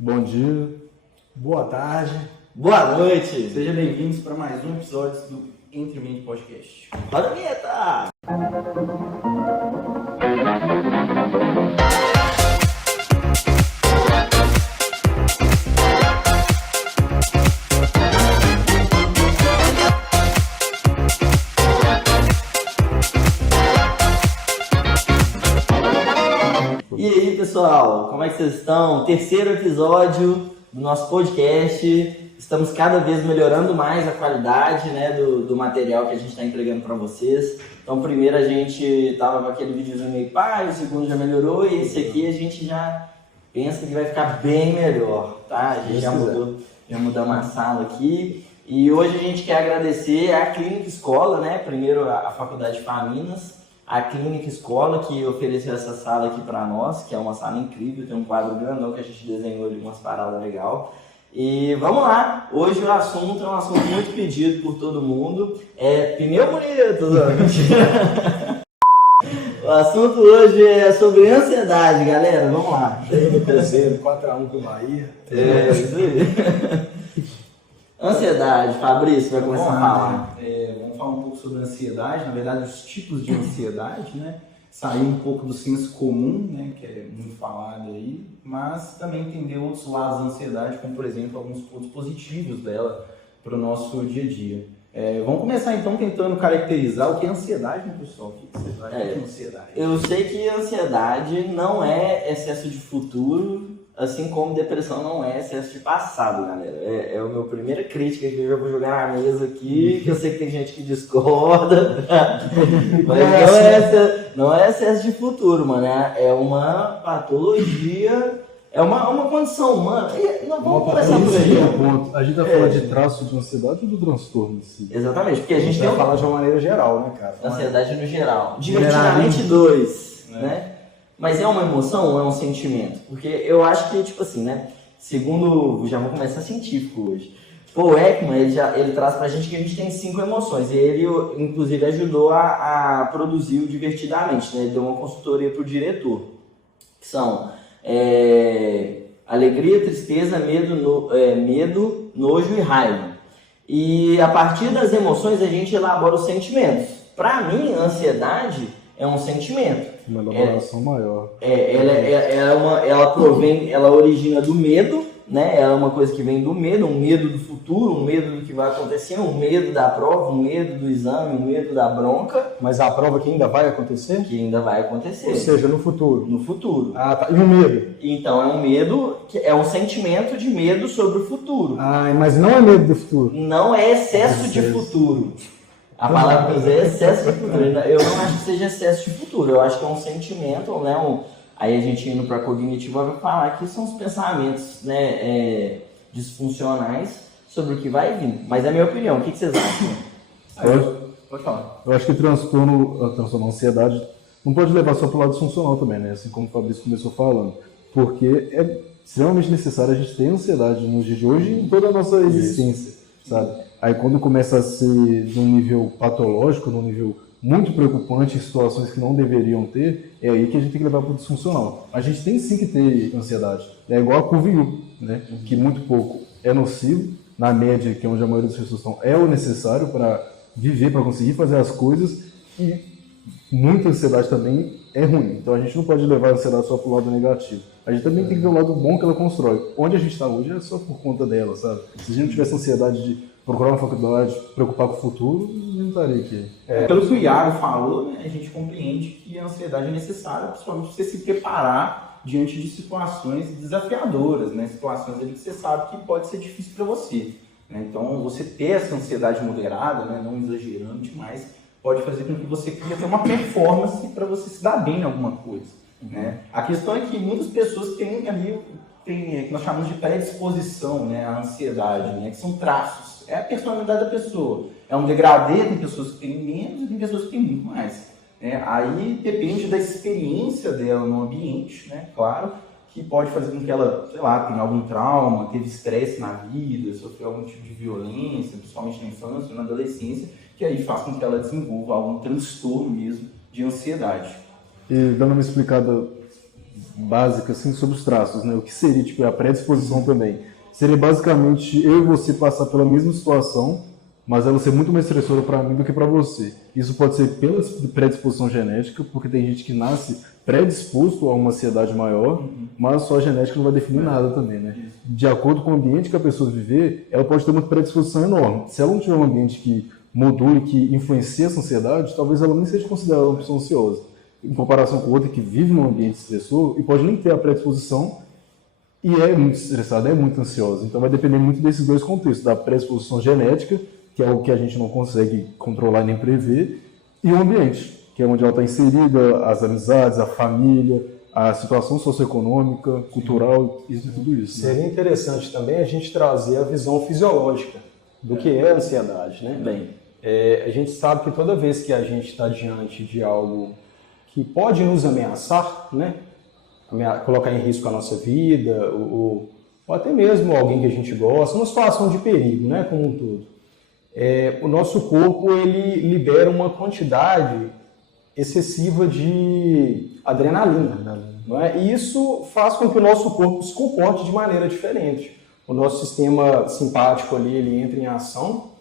Bom dia. Boa tarde. Boa noite. Sejam bem-vindos para mais um episódio do Entre Mente Podcast. Roda a vinheta. E aí, pessoal, como é que vocês estão? Terceiro episódio do nosso podcast. Estamos cada vez melhorando mais a qualidade, né, do material que a gente está entregando para vocês. Então, primeiro a gente tava com aquele videozinho meio pai, o segundo já melhorou e esse aqui a gente já pensa que vai ficar bem melhor, tá? A gente já mudamos a sala aqui. E hoje a gente quer agradecer a Clínica Escola, né? Primeiro a Faculdade Faminas, a Clínica Escola que ofereceu essa sala aqui para nós, que é uma sala incrível, tem um quadro grandão que a gente desenhou ali, umas paradas legais. E vamos lá, hoje o assunto é um assunto muito pedido por todo mundo, é pneu bonito. O assunto hoje é sobre ansiedade, galera, vamos lá. Do Cruzeiro, 4x1 pro Bahia. É, isso aí. Ansiedade, Fabrício vai começar a falar. Vamos falar um pouco sobre ansiedade, na verdade os tipos de ansiedade, né? Sair um pouco do senso comum, né, que é muito falado aí, mas também entender outros lados da ansiedade, como por exemplo alguns pontos positivos dela para o nosso dia a dia. Vamos começar então tentando caracterizar o que é ansiedade, né, pessoal? O que vocês acham que é ansiedade? Eu sei que ansiedade não é excesso de futuro, assim como depressão não é excesso de passado, galera. É a minha primeira crítica que eu já vou jogar na mesa aqui, que eu sei que tem gente que discorda, mas não é excesso de futuro, mano. É uma patologia, é uma condição humana. E nós vamos começar por aí. A gente vai falar de traço de ansiedade ou do transtorno em si? Exatamente, porque a gente tem vai falar de uma maneira geral, né, cara? ansiedade no geral. Divertidamente 2, né? Mas é uma emoção ou é um sentimento? Porque eu acho que, tipo assim, né? Segundo, já vou começar científico hoje. O Ekman, ele traz pra gente que a gente tem 5 emoções. E ele, inclusive, ajudou a produzir o Divertidamente, né? Ele deu uma consultoria pro diretor. Que são alegria, tristeza, medo, nojo e raiva. E a partir das emoções a gente elabora os sentimentos. Pra mim, a ansiedade é um sentimento. Uma elaboração maior. Ela origina do medo, né? Ela é uma coisa que vem do medo, um medo do futuro, um medo do que vai acontecer, um medo da prova, um medo do exame, um medo da bronca. Mas a prova que ainda vai acontecer? Que ainda vai acontecer. Ou seja, no futuro. No futuro. Ah, tá. E o medo? Então, é um medo, é um sentimento de medo sobre o futuro. Ah, mas não é medo do futuro. Não é excesso de futuro. A palavra que eu usei é excesso de futuro. Eu não acho que seja excesso de futuro. Eu acho que é um sentimento, né? Aí a gente indo para a cognitiva vai falar que são os pensamentos, né, disfuncionais sobre o que vai vir. Mas é a minha opinião. O que vocês acham? Pode falar. Eu acho que a ansiedade não pode levar só para o lado disfuncional também, né? Assim como o Fabrício começou falando. Porque é extremamente necessário a gente ter ansiedade nos dias de hoje e em toda a nossa existência, sabe? Aí quando começa a ser num nível patológico, num nível muito preocupante, em situações que não deveriam ter, é aí que a gente tem que levar para o disfuncional. A gente tem sim que ter ansiedade. É igual a curva U, né? Que muito pouco é nocivo, na média, que é onde a maioria das pessoas estão, é o necessário para viver, para conseguir fazer as coisas, e muita ansiedade também é ruim. Então a gente não pode levar a ansiedade só para o lado negativo. A gente também tem que ver o lado bom que ela constrói. Onde a gente está hoje é só por conta dela, sabe? Se a gente não tivesse ansiedade de procurar uma faculdade, preocupar com o futuro, não estaria aqui. Pelo que o Iago falou, né, a gente compreende que a ansiedade é necessária, principalmente você se preparar diante de situações desafiadoras, né? Situações ali que você sabe que pode ser difícil para você. Né? Então, você ter essa ansiedade moderada, né, não exagerando demais, pode fazer com que você crie até uma performance para você se dar bem em alguma coisa. Né? A questão é que muitas pessoas têm ali, que nós chamamos de predisposição, né, à ansiedade, né, que são traços. É a personalidade da pessoa. É um degradê, tem pessoas que têm menos e tem pessoas que têm muito mais. Né? Aí depende da experiência dela no ambiente, né? Claro, que pode fazer com que ela, sei lá, tenha algum trauma, teve estresse na vida, sofreu algum tipo de violência, principalmente na infância ou na adolescência, que aí faz com que ela desenvolva algum transtorno mesmo de ansiedade. E dando uma explicada básica assim, sobre os traços, né? O que seria tipo, a predisposição também? Seria basicamente eu e você passar pela mesma situação, mas ela ser muito mais estressora para mim do que para você. Isso pode ser pela predisposição genética, porque tem gente que nasce predisposto a uma ansiedade maior, mas só a genética não vai definir nada também, né? De acordo com o ambiente que a pessoa viver, ela pode ter uma predisposição enorme. Se ela não tiver um ambiente que module, que influencia essa ansiedade, talvez ela nem seja considerada uma pessoa ansiosa. Em comparação com outra que vive num ambiente estressor e pode nem ter a predisposição e é muito estressada, é muito ansiosa. Então vai depender muito desses dois contextos, da predisposição genética, que é o que a gente não consegue controlar nem prever, e o ambiente, que é onde ela está inserida, as amizades, a família, a situação socioeconômica, cultural, isso e tudo isso. Seria interessante também a gente trazer a visão fisiológica do que é a ansiedade, né? Bem, A gente sabe que toda vez que a gente está diante de algo que pode nos ameaçar, né? Colocar em risco a nossa vida, ou até mesmo alguém que a gente gosta, uma situação de perigo, né? Como um todo. O nosso corpo ele libera uma quantidade excessiva de adrenalina. Não é? E isso faz com que o nosso corpo se comporte de maneira diferente. O nosso sistema simpático ali, ele entra em ação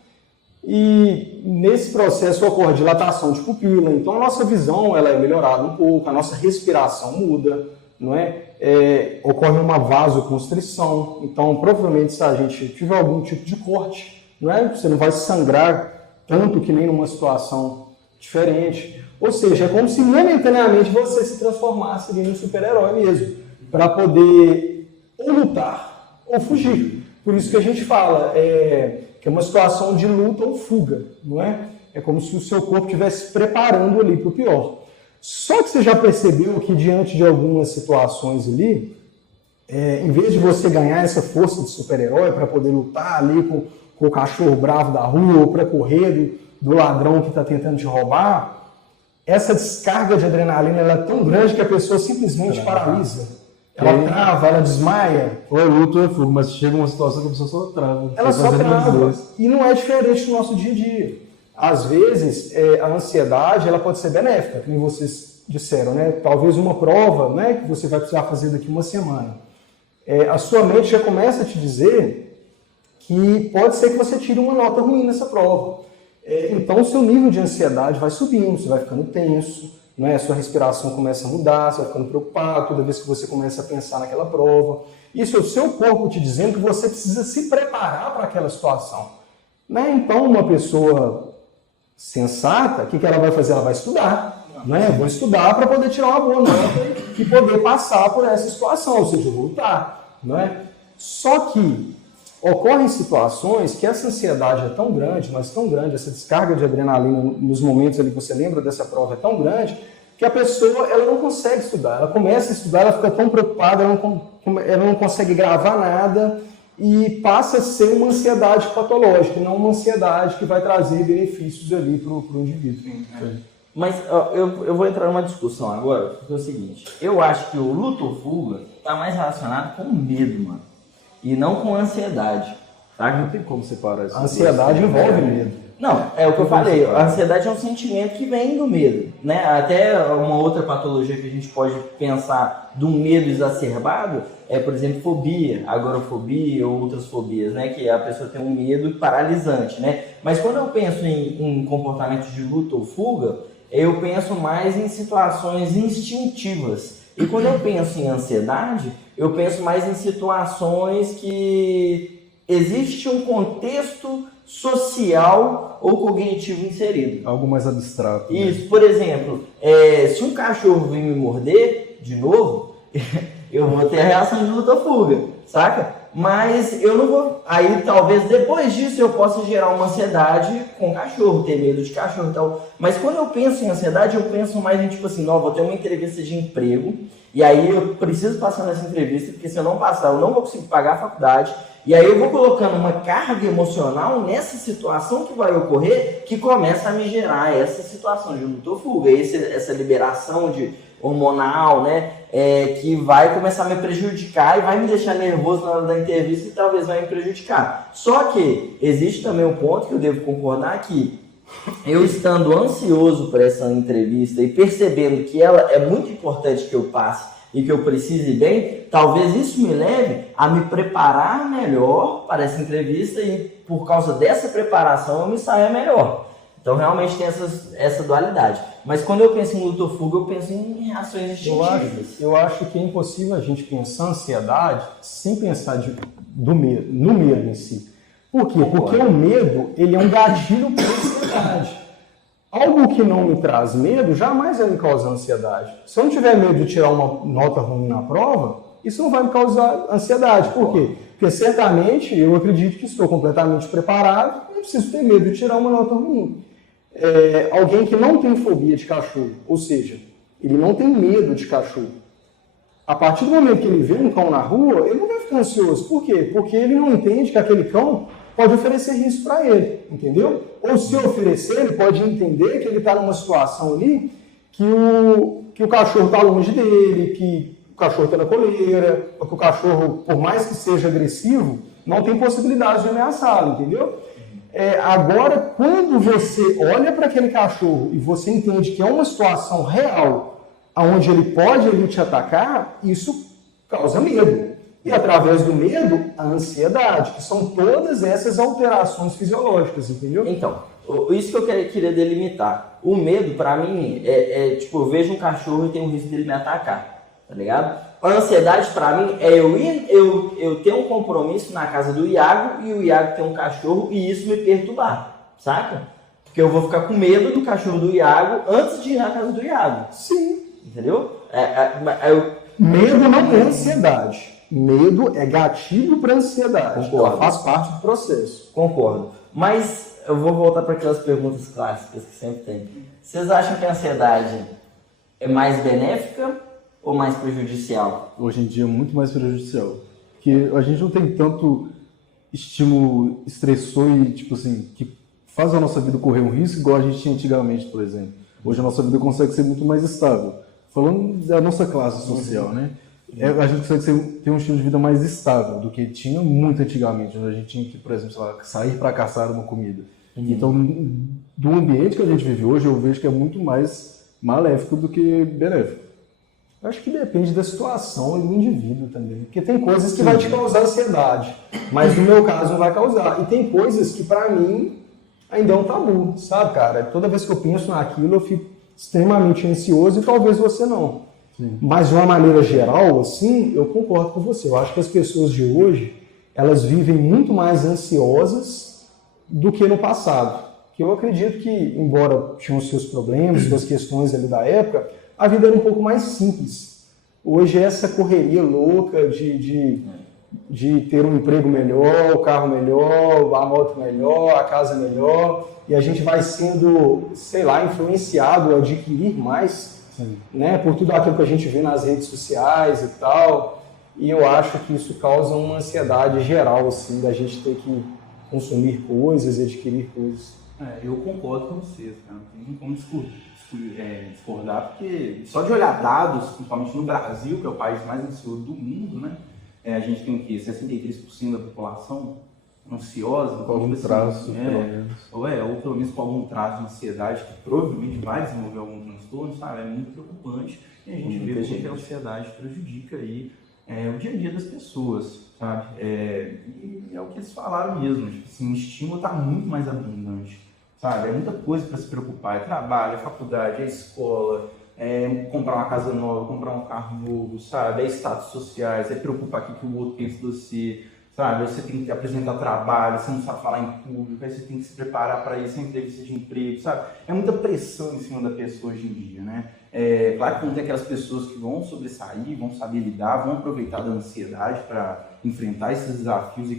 e nesse processo ocorre dilatação de pupila. Então a nossa visão ela é melhorada um pouco, a nossa respiração muda, não é? Ocorre uma vasoconstrição. Então provavelmente se a gente tiver algum tipo de corte, não é? Você não vai sangrar tanto que nem numa situação diferente. Ou seja, é como se momentaneamente você se transformasse em um super-herói mesmo, para poder ou lutar ou fugir. Por isso que a gente fala que é uma situação de luta ou fuga, não é? É como se o seu corpo estivesse preparando ali para o pior. Só que você já percebeu que diante de algumas situações ali, em vez de você ganhar essa força de super-herói para poder lutar ali com o cachorro bravo da rua ou para correr do ladrão que está tentando te roubar, essa descarga de adrenalina ela é tão grande que a pessoa simplesmente paralisa. Ela trava, ela desmaia. Ou é luto ou é fogo, mas chega uma situação que a pessoa só trava. Ela só trava. E não é diferente do nosso dia a dia. Às vezes, a ansiedade ela pode ser benéfica, como vocês disseram, né? Talvez uma prova, né, que você vai precisar fazer daqui uma semana. A sua mente já começa a te dizer que pode ser que você tire uma nota ruim nessa prova. Então, o seu nível de ansiedade vai subindo, você vai ficando tenso, né? A sua respiração começa a mudar, você vai ficando preocupado toda vez que você começa a pensar naquela prova. Isso é o seu corpo te dizendo que você precisa se preparar para aquela situação. Né? Então, uma pessoa sensata, o que ela vai fazer? Ela vai estudar. Né? Vou estudar para poder tirar uma boa nota e poder passar por essa situação, ou seja, vou lutar. Né? Só que ocorrem situações que essa ansiedade é tão grande, mas tão grande, essa descarga de adrenalina nos momentos ali que você lembra dessa prova é tão grande, que a pessoa ela não consegue estudar. Ela começa a estudar, ela fica tão preocupada, ela não consegue gravar nada e passa a ser uma ansiedade patológica, não uma ansiedade que vai trazer benefícios ali para o indivíduo. Mas eu vou entrar numa discussão agora, porque é o seguinte, eu acho que o luto ou fuga está mais relacionado com o medo, mano. E não com ansiedade, tá? Não tem como separar isso. A ansiedade envolve medo. Não, é o que eu falei, a ansiedade é um sentimento que vem do medo, né? Até uma outra patologia que a gente pode pensar do medo exacerbado é, por exemplo, fobia, agorafobia ou outras fobias, né? Que a pessoa tem um medo paralisante, né? Mas quando eu penso em comportamentos de luta ou fuga, eu penso mais em situações instintivas. E quando eu penso em ansiedade, eu penso mais em situações que existe um contexto social ou cognitivo inserido. Algo mais abstrato. Isso, né? Por exemplo, se um cachorro vir me morder de novo, eu vou ter a reação de luta ou fuga, saca? Mas eu não vou... Aí talvez depois disso eu possa gerar uma ansiedade com o cachorro, ter medo de cachorro e tal. Mas quando eu penso em ansiedade, eu penso mais em tipo assim, não, vou ter uma entrevista de emprego e aí eu preciso passar nessa entrevista, porque se eu não passar, eu não vou conseguir pagar a faculdade. E aí eu vou colocando uma carga emocional nessa situação que vai ocorrer, que começa a me gerar essa situação de luta ou fuga, essa liberação hormonal, né, que vai começar a me prejudicar e vai me deixar nervoso na hora da entrevista e talvez vai me prejudicar. Só que existe também um ponto que eu devo concordar que eu estando ansioso por essa entrevista e percebendo que ela é muito importante que eu passe e que eu precise ir bem, talvez isso me leve a me preparar melhor para essa entrevista e por causa dessa preparação eu me saia melhor. Então realmente tem essa dualidade. Mas quando eu penso em luta ou fuga, eu penso em reações instintivas. Eu acho que é impossível a gente pensar ansiedade sem pensar no medo em si. Por quê? Porque o medo, ele é um gatilho para a ansiedade. Algo que não me traz medo jamais vai me causar ansiedade. Se eu não tiver medo de tirar uma nota ruim na prova, isso não vai me causar ansiedade. Por quê? Porque certamente eu acredito que estou completamente preparado e não preciso ter medo de tirar uma nota ruim. Alguém que não tem fobia de cachorro, ou seja, ele não tem medo de cachorro. A partir do momento que ele vê um cão na rua, ele não vai ficar ansioso. Por quê? Porque ele não entende que aquele cão pode oferecer risco para ele, entendeu? Ou se oferecer, ele pode entender que ele está numa situação ali que o cachorro está longe dele, que o cachorro está na coleira, ou que o cachorro, por mais que seja agressivo, não tem possibilidade de ameaçá-lo, entendeu? Agora, quando você olha para aquele cachorro e você entende que é uma situação real, onde ele pode ali te atacar, isso causa medo. E através do medo, a ansiedade, que são todas essas alterações fisiológicas, entendeu? Então, isso que eu queria delimitar. O medo, pra mim, tipo, eu vejo um cachorro e tem o risco dele me atacar, tá ligado? A ansiedade, pra mim, é eu ter um compromisso na casa do Iago e o Iago ter um cachorro e isso me perturbar, saca? Porque eu vou ficar com medo do cachorro do Iago antes de ir na casa do Iago. Sim. Entendeu? Medo não é ansiedade. Medo é gatilho para ansiedade. Concordo. Ela faz parte do processo. Concordo. Mas eu vou voltar para aquelas perguntas clássicas que sempre tem. Vocês acham que a ansiedade é mais benéfica ou mais prejudicial? Hoje em dia é muito mais prejudicial. Porque a gente não tem tanto estímulo estressor e, tipo assim, que faz a nossa vida correr um risco igual a gente tinha antigamente, por exemplo. Hoje a nossa vida consegue ser muito mais estável. Falando da nossa classe social, né? A gente consegue ter um estilo de vida mais estável do que tinha muito antigamente, onde a gente tinha que, por exemplo, sei lá, sair para caçar uma comida. Então, do ambiente que a gente vive hoje, eu vejo que é muito mais maléfico do que benéfico. Eu acho que depende da situação e do indivíduo também. Porque tem coisas que vai te causar ansiedade, mas no meu caso não vai causar. E tem coisas que, para mim, ainda é um tabu, sabe, cara? Toda vez que eu penso naquilo, eu fico extremamente ansioso e talvez você não. Sim. Mas de uma maneira geral, assim, eu concordo com você. Eu acho que as pessoas de hoje, elas vivem muito mais ansiosas do que no passado. Que eu acredito que, embora tinham os seus problemas, suas questões ali da época, a vida era um pouco mais simples. Hoje essa correria louca de ter um emprego melhor, o carro melhor, a moto melhor, a casa melhor, e a gente vai sendo, sei lá, influenciado a adquirir mais, né, por tudo aquilo que a gente vê nas redes sociais e tal, e eu acho que isso causa uma ansiedade geral, assim, da gente ter que consumir coisas e adquirir coisas. Eu concordo com vocês, cara. Não tem como discordar, porque só de olhar dados, principalmente no Brasil, que é o país mais ansioso do mundo, né, a gente tem o quê? 63% da população ansiosa. Com algum traço, pelo menos. Ou pelo menos com algum traço de ansiedade, que provavelmente vai desenvolver algum transtorno, sabe? É muito preocupante. E a gente vê como a ansiedade prejudica aí, o dia a dia das pessoas, sabe? E é o que eles falaram mesmo, tipo assim, o estímulo está muito mais abundante, sabe? É muita coisa para se preocupar, é trabalho, é faculdade, é escola, comprar uma casa nova, comprar um carro novo, sabe? É status sociais, é preocupar com o que o outro pensa de você, sabe? Você tem que apresentar trabalho, você não sabe falar em público, aí você tem que se preparar para isso, entrevista de emprego, sabe? É muita pressão em cima da pessoa hoje em dia, né? Claro que não tem aquelas pessoas que vão sobressair, vão saber lidar, vão aproveitar da ansiedade para enfrentar esses desafios e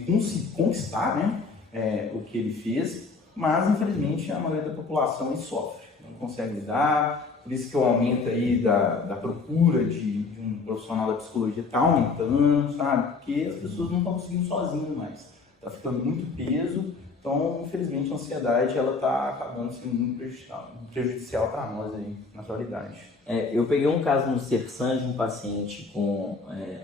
conquistar, né, o que ele fez, mas infelizmente a maioria da população sofre, não consegue lidar, por isso que o aumento aí da procura de um profissional da psicologia está aumentando, sabe? Porque as pessoas não estão conseguindo sozinhas mais, está ficando muito peso, então infelizmente a ansiedade ela está acabando sendo muito prejudicial para nós aí na atualidade. Eu peguei um caso no Sersan de um paciente com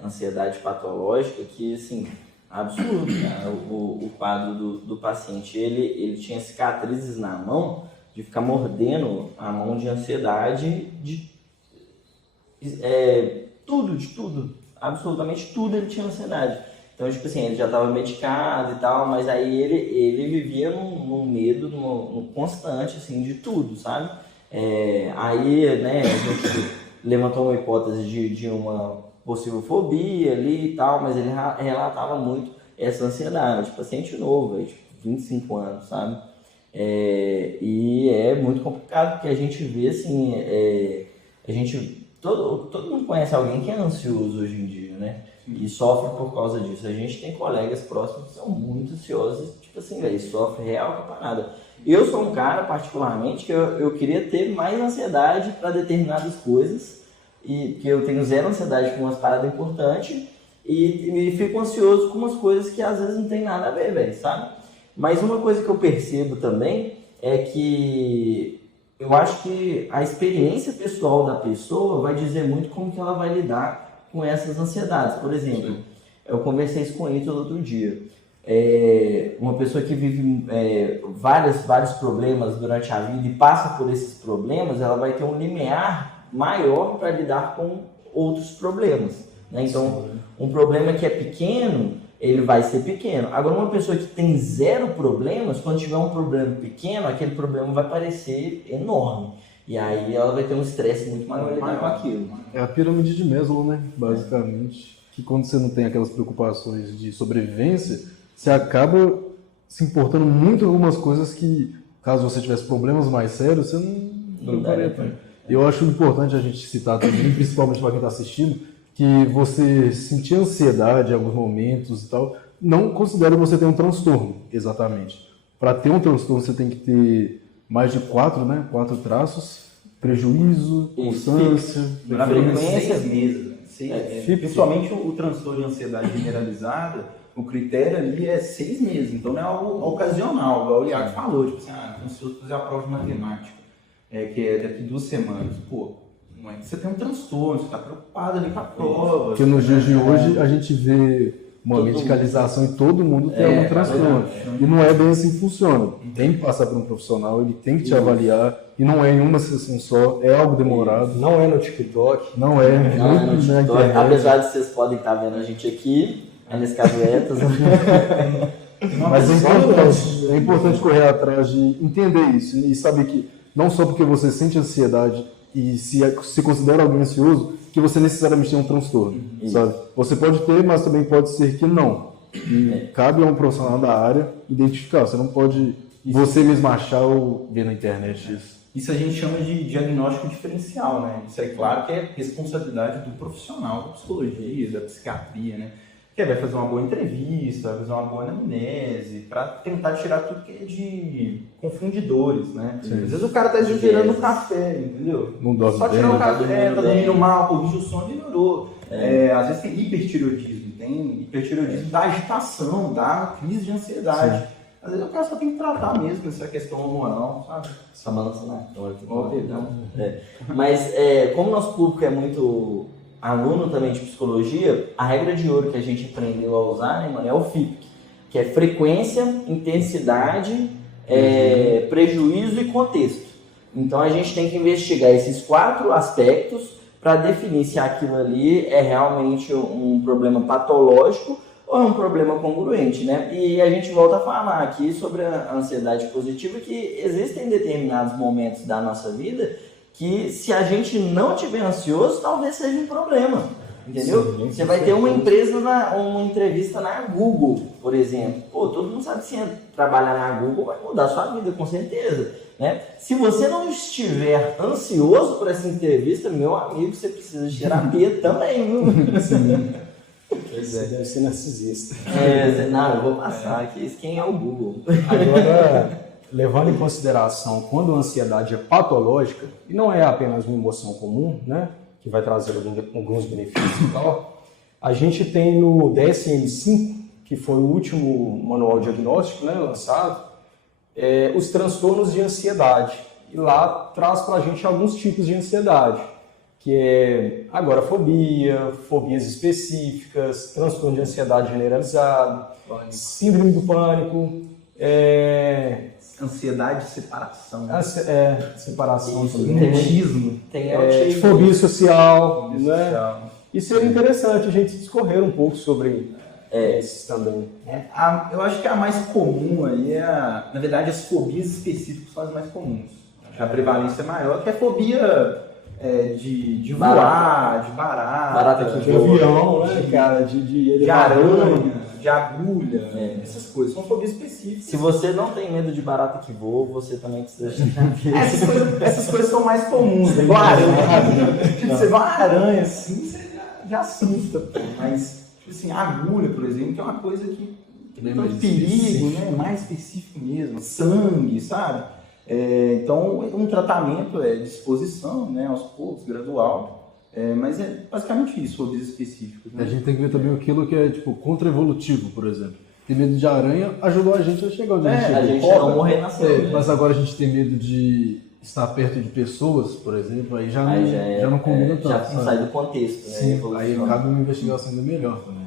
ansiedade patológica que, assim, absurdo, né? O quadro do paciente, ele tinha cicatrizes na mão de ficar mordendo a mão de ansiedade, tudo, de tudo, absolutamente tudo ele tinha ansiedade. Então, tipo assim, ele já estava medicado e tal, mas aí ele vivia num medo num constante, assim, de tudo, sabe? Aí, né, a gente levantou uma hipótese de uma possível fobia ali e tal, mas ele relatava muito essa ansiedade, paciente novo, tipo, 25 anos, sabe? E é muito complicado, porque a gente vê, assim, todo mundo conhece alguém que é ansioso hoje em dia, né? E sofre por causa disso. A gente tem colegas próximos que são muito ansiosos, tipo assim, velho, sofre real que parada. Eu sou um cara, particularmente, que eu queria ter mais ansiedade para determinadas coisas, e que eu tenho zero ansiedade com umas paradas importantes, e fico ansioso com umas coisas que às vezes não tem nada a ver, velho, sabe? Mas uma coisa que eu percebo também é que eu acho que a experiência pessoal da pessoa vai dizer muito como que ela vai lidar com essas ansiedades. Por exemplo, eu conversei isso com ele outro dia. Uma pessoa que vive vários problemas durante a vida e passa por esses problemas, ela vai ter um limiar maior para lidar com outros problemas, né? Então, um problema que é pequeno, ele vai ser pequeno. Agora, uma pessoa que tem zero problemas, quando tiver um problema pequeno, aquele problema vai parecer enorme. E aí ela vai ter um estresse muito maior lidar com aquilo. É a pirâmide de Maslow, né? Basicamente. Que quando você não tem aquelas preocupações de sobrevivência, você acaba se importando muito em algumas coisas que, caso você tivesse problemas mais sérios, você não faria. Eu acho importante a gente citar também, principalmente para quem está assistindo, que você sentir ansiedade em alguns momentos e tal, não considera você ter um transtorno, exatamente. Para ter um transtorno, você tem que ter mais de 4 traços: prejuízo, constância, frequência, 6 meses. Principalmente o transtorno de ansiedade generalizada, o critério ali é 6 meses, então não é algo ocasional, igual o Iago falou, tipo assim, ansioso fazer a prova de matemática, que é daqui 2 semanas. Pô, não é que você tem um transtorno, você está preocupado ali com a prova. Porque nos dias de hoje a gente vê uma medicalização e todo mundo tem algum transtorno. E não é bem assim que funciona. Tem que passar por um profissional, ele tem que te avaliar, e não é em uma sessão só, é algo demorado. Não é no TikTok. Não é no TikTok. Apesar de vocês podem estar vendo a gente aqui, nesse caso Etas. Mas é importante correr atrás de entender isso e saber que não só porque você sente ansiedade e se considera alguém ansioso, que você necessariamente tem um transtorno, sabe? Você pode ter, mas também pode ser que não. E cabe a um profissional da área identificar. Você não pode você mesmo achar ou ver na internet isso. Isso a gente chama de diagnóstico diferencial, né? Isso é claro que é responsabilidade do profissional da psicologia, da psiquiatria, né? Que vai fazer uma boa entrevista, vai fazer uma boa anamnese, para tentar tirar tudo que é de confundidores, né? Sim. Às vezes o cara tá exagerando no café, entendeu? Não dorme só bem, tirar o café, tá dormindo mal, corrige o sono, melhorou. Às vezes tem hipertireoidismo da agitação, da crise de ansiedade. Sim. Às vezes o cara só tem que tratar mesmo essa questão hormonal, sabe? Essa balança na torta. Mas como nosso público é muito aluno também de psicologia, a regra de ouro que a gente aprendeu a usar, né, mano, é o FIPC, que é frequência, intensidade, prejuízo e contexto. Então a gente tem que investigar esses 4 aspectos para definir se aquilo ali é realmente um problema patológico ou é um problema congruente, né? E a gente volta a falar aqui sobre a ansiedade positiva, que existem determinados momentos da nossa vida que, se a gente não tiver ansioso, talvez seja um problema, entendeu? Sim, você vai ter uma entrevista na Google, por exemplo. Pô, todo mundo sabe que se trabalhar na Google vai mudar a sua vida, com certeza, né? Se você não estiver ansioso por essa entrevista, meu amigo, você precisa de terapia também, viu? Sim. Você deve ser narcisista. Não, eu vou passar aqui. Quem é o Google? Agora, levando em consideração quando a ansiedade é patológica, e não é apenas uma emoção comum, né, que vai trazer alguns benefícios e tal, a gente tem no DSM-5, que foi o último manual diagnóstico, né, lançado, os transtornos de ansiedade. E lá traz para a gente alguns tipos de ansiedade, que é agorafobia, fobias específicas, transtorno de ansiedade generalizado, síndrome do pânico, ansiedade de separação. Separação. Mimetismo. Tem fobia social, né? E seria interessante a gente discorrer um pouco sobre esses também. Eu acho que a mais comum aí na verdade, as fobias específicas são as mais comuns. Acho que a prevalência é maior, que é a fobia de voar, de barata, de avião, né, cara? De aranha, de agulha, essas coisas. São fobias específicas. Se você não tem medo de barata que voa, você também precisa essas coisas são mais comuns, né? Igual a aranha. Tipo, você vê uma aranha assim, você já assusta, pô. Mas, tipo assim, a agulha, por exemplo, que é uma coisa que tem tanto perigo, né? Mais específico mesmo. Sangue, sabe? Então, um tratamento de exposição, né? Aos poucos, gradual. Mas é basicamente isso, fobias específicas. Né? A gente tem que ver também aquilo que é, tipo, contra-evolutivo, por exemplo. Ter medo de aranha ajudou a gente a chegar onde a gente chegou. A gente não morrer na selva. Mas agora a gente tem medo de estar perto de pessoas, por exemplo, aí já não combina tanto. Já não sai do contexto. Sim, aí cabe uma investigação ainda melhor também.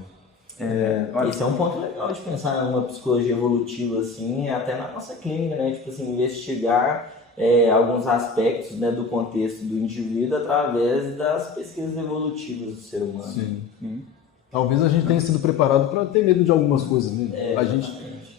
Esse é um ponto legal de pensar numa psicologia evolutiva, assim, até na nossa clínica, né? Tipo assim, investigar alguns aspectos, né, do contexto do indivíduo através das pesquisas evolutivas do ser humano. Sim. Talvez a gente tenha sido preparado para ter medo de algumas coisas mesmo. A gente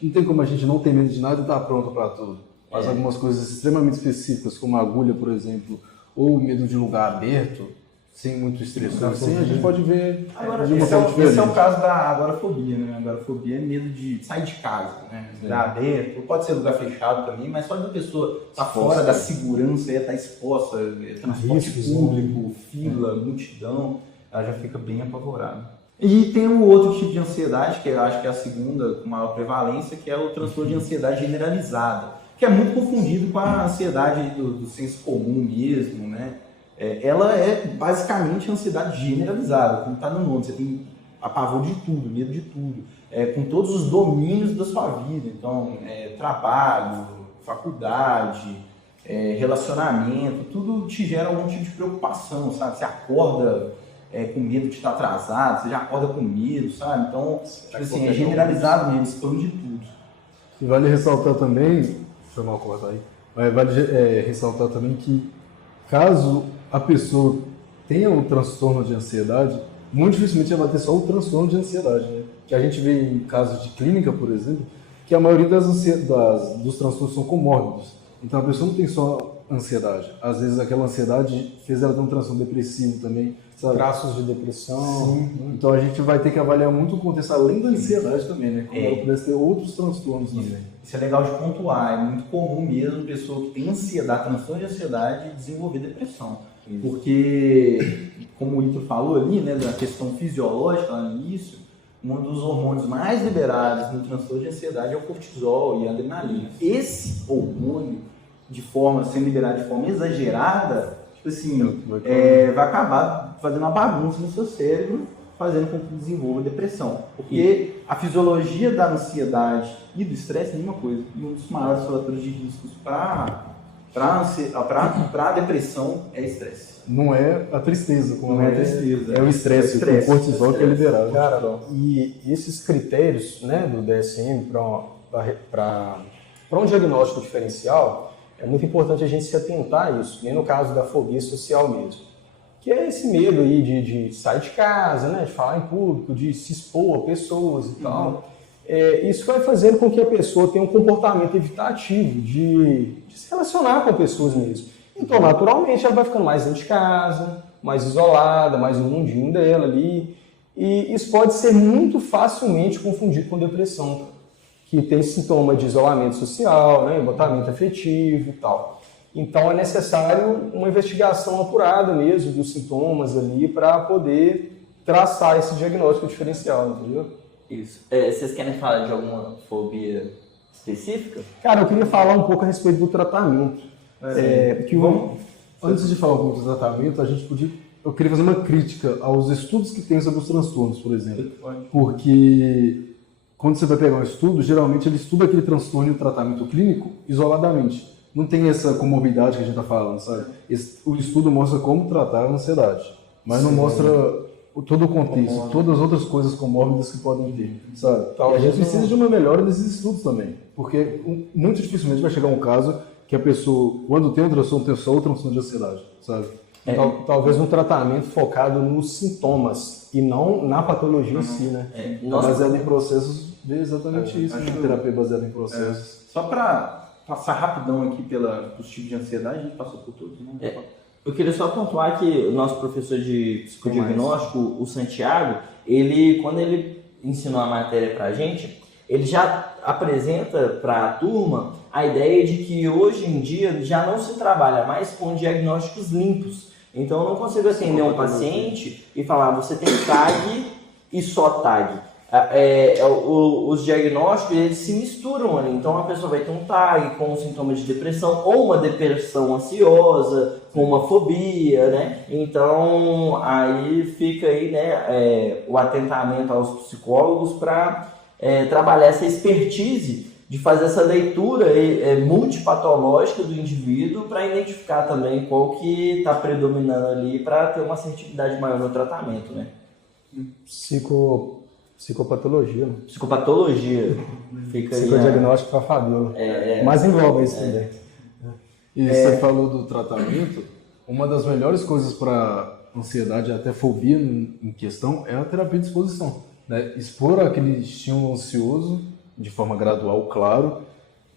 não tem como a gente não ter medo de nada e estar pronto para tudo. Mas algumas coisas extremamente específicas, como a agulha, por exemplo, ou medo de lugar aberto, sem muito estresse, assim, a gente pode ver. Agora, esse é o caso da agorafobia, né? A agorafobia é medo de sair de casa, né? Lugar aberto, pode ser lugar fechado também, mas só de a pessoa estar fora da segurança, estar exposta, transporte público, fila, multidão, ela já fica bem apavorada. E tem um outro tipo de ansiedade, que eu acho que é a segunda com maior prevalência, que é o transtorno de ansiedade generalizada, que é muito confundido com a ansiedade do senso comum mesmo, né? Ela é basicamente ansiedade generalizada, como está no nome. Você tem apavor de tudo, medo de tudo, com todos os domínios da sua vida. Então, trabalho, faculdade, relacionamento, tudo te gera algum tipo de preocupação, sabe? Você acorda com medo de estar atrasado, você já acorda com medo, sabe? Então, tipo assim, é generalizado mesmo, expande tudo. E vale ressaltar também, deixa eu não cortar aí, mas vale ressaltar também que caso a pessoa tenha um transtorno de ansiedade, muito dificilmente ela vai ter só o transtorno de ansiedade, né? Que a gente vê em casos de clínica, por exemplo, que a maioria dos transtornos são comórbidos. Então a pessoa não tem só ansiedade. Às vezes aquela ansiedade fez ela ter um transtorno depressivo também, sabe? Traços de depressão. Sim. Então a gente vai ter que avaliar muito o contexto além da ansiedade também, né? Como ela pudesse ter outros transtornos também. Isso é legal de pontuar. É muito comum mesmo pessoa que tem ansiedade, transtorno de ansiedade, desenvolver depressão. Porque, como o Ito falou ali, né, da questão fisiológica lá no início, um dos hormônios mais liberados no transtorno de ansiedade é o cortisol e a adrenalina. Esse hormônio, sendo liberado de forma exagerada, tipo assim, vai acabar fazendo uma bagunça no seu cérebro, fazendo com que desenvolva depressão. Porque a fisiologia da ansiedade e do estresse é a mesma coisa. E um dos maiores fatores de riscos para a depressão é estresse. Não é a tristeza, como não é a tristeza. É o estresse, o cortisol que é liberado. Cara, e esses critérios, né, do DSM para um diagnóstico diferencial, é muito importante a gente se atentar a isso, nem no caso da fobia social mesmo. Que é esse medo aí de sair de casa, né, de falar em público, de se expor a pessoas e tal. Isso vai fazendo com que a pessoa tenha um comportamento evitativo de se relacionar com pessoas mesmo. Então, naturalmente, ela vai ficando mais dentro de casa, mais isolada, mais no mundinho dela ali. E isso pode ser muito facilmente confundido com depressão, que tem sintoma de isolamento social, né, embotamento afetivo e tal. Então, é necessário uma investigação apurada mesmo dos sintomas ali para poder traçar esse diagnóstico diferencial, entendeu? Isso. Vocês querem falar de alguma fobia específica? Cara, eu queria falar um pouco a respeito do tratamento. Antes de falar um pouco do tratamento, eu queria fazer uma crítica aos estudos que tem sobre os transtornos, por exemplo. Porque quando você vai pegar um estudo, geralmente ele estuda aquele transtorno e o tratamento clínico isoladamente. Não tem essa comorbidade que a gente está falando, sabe? O estudo mostra como tratar a ansiedade, mas não mostra todo o contexto, todas as outras coisas comórbidas que podem ter, sabe? E a gente precisa de uma melhora desses estudos também, porque muito dificilmente vai chegar um caso que a pessoa, quando tem um transtorno, tem só o transtorno de ansiedade, sabe? Talvez um tratamento focado nos sintomas e não na patologia em si, né? Baseado em processos, é exatamente isso, né? Terapia baseada em processos. Só para passar rapidão aqui pelos tipos de ansiedade, a gente passou por tudo, né? Eu queria só pontuar que o nosso professor de psicodiagnóstico, o Santiago, quando ele ensinou a matéria pra gente, ele já apresenta para a turma a ideia de que hoje em dia já não se trabalha mais com diagnósticos limpos. Então eu não consigo atender um paciente e falar, você tem TAG e só TAG. Os diagnósticos eles se misturam ali, então a pessoa vai ter um TAG com sintomas de depressão ou uma depressão ansiosa, com uma fobia, né? Então aí fica aí, né, o atentamento aos psicólogos para trabalhar essa expertise de fazer essa leitura multipatológica do indivíduo para identificar também qual que está predominando ali para ter uma assertividade maior no tratamento, né? Psicopatologia. Né? Psicopatologia. Fica Psicodiagnóstico para a Fabiola. Mas engloba isso também. E você falou do tratamento. Uma das melhores coisas para ansiedade, até fobia em questão, é a terapia de exposição. Né? Expor aquele estímulo ansioso de forma gradual, claro,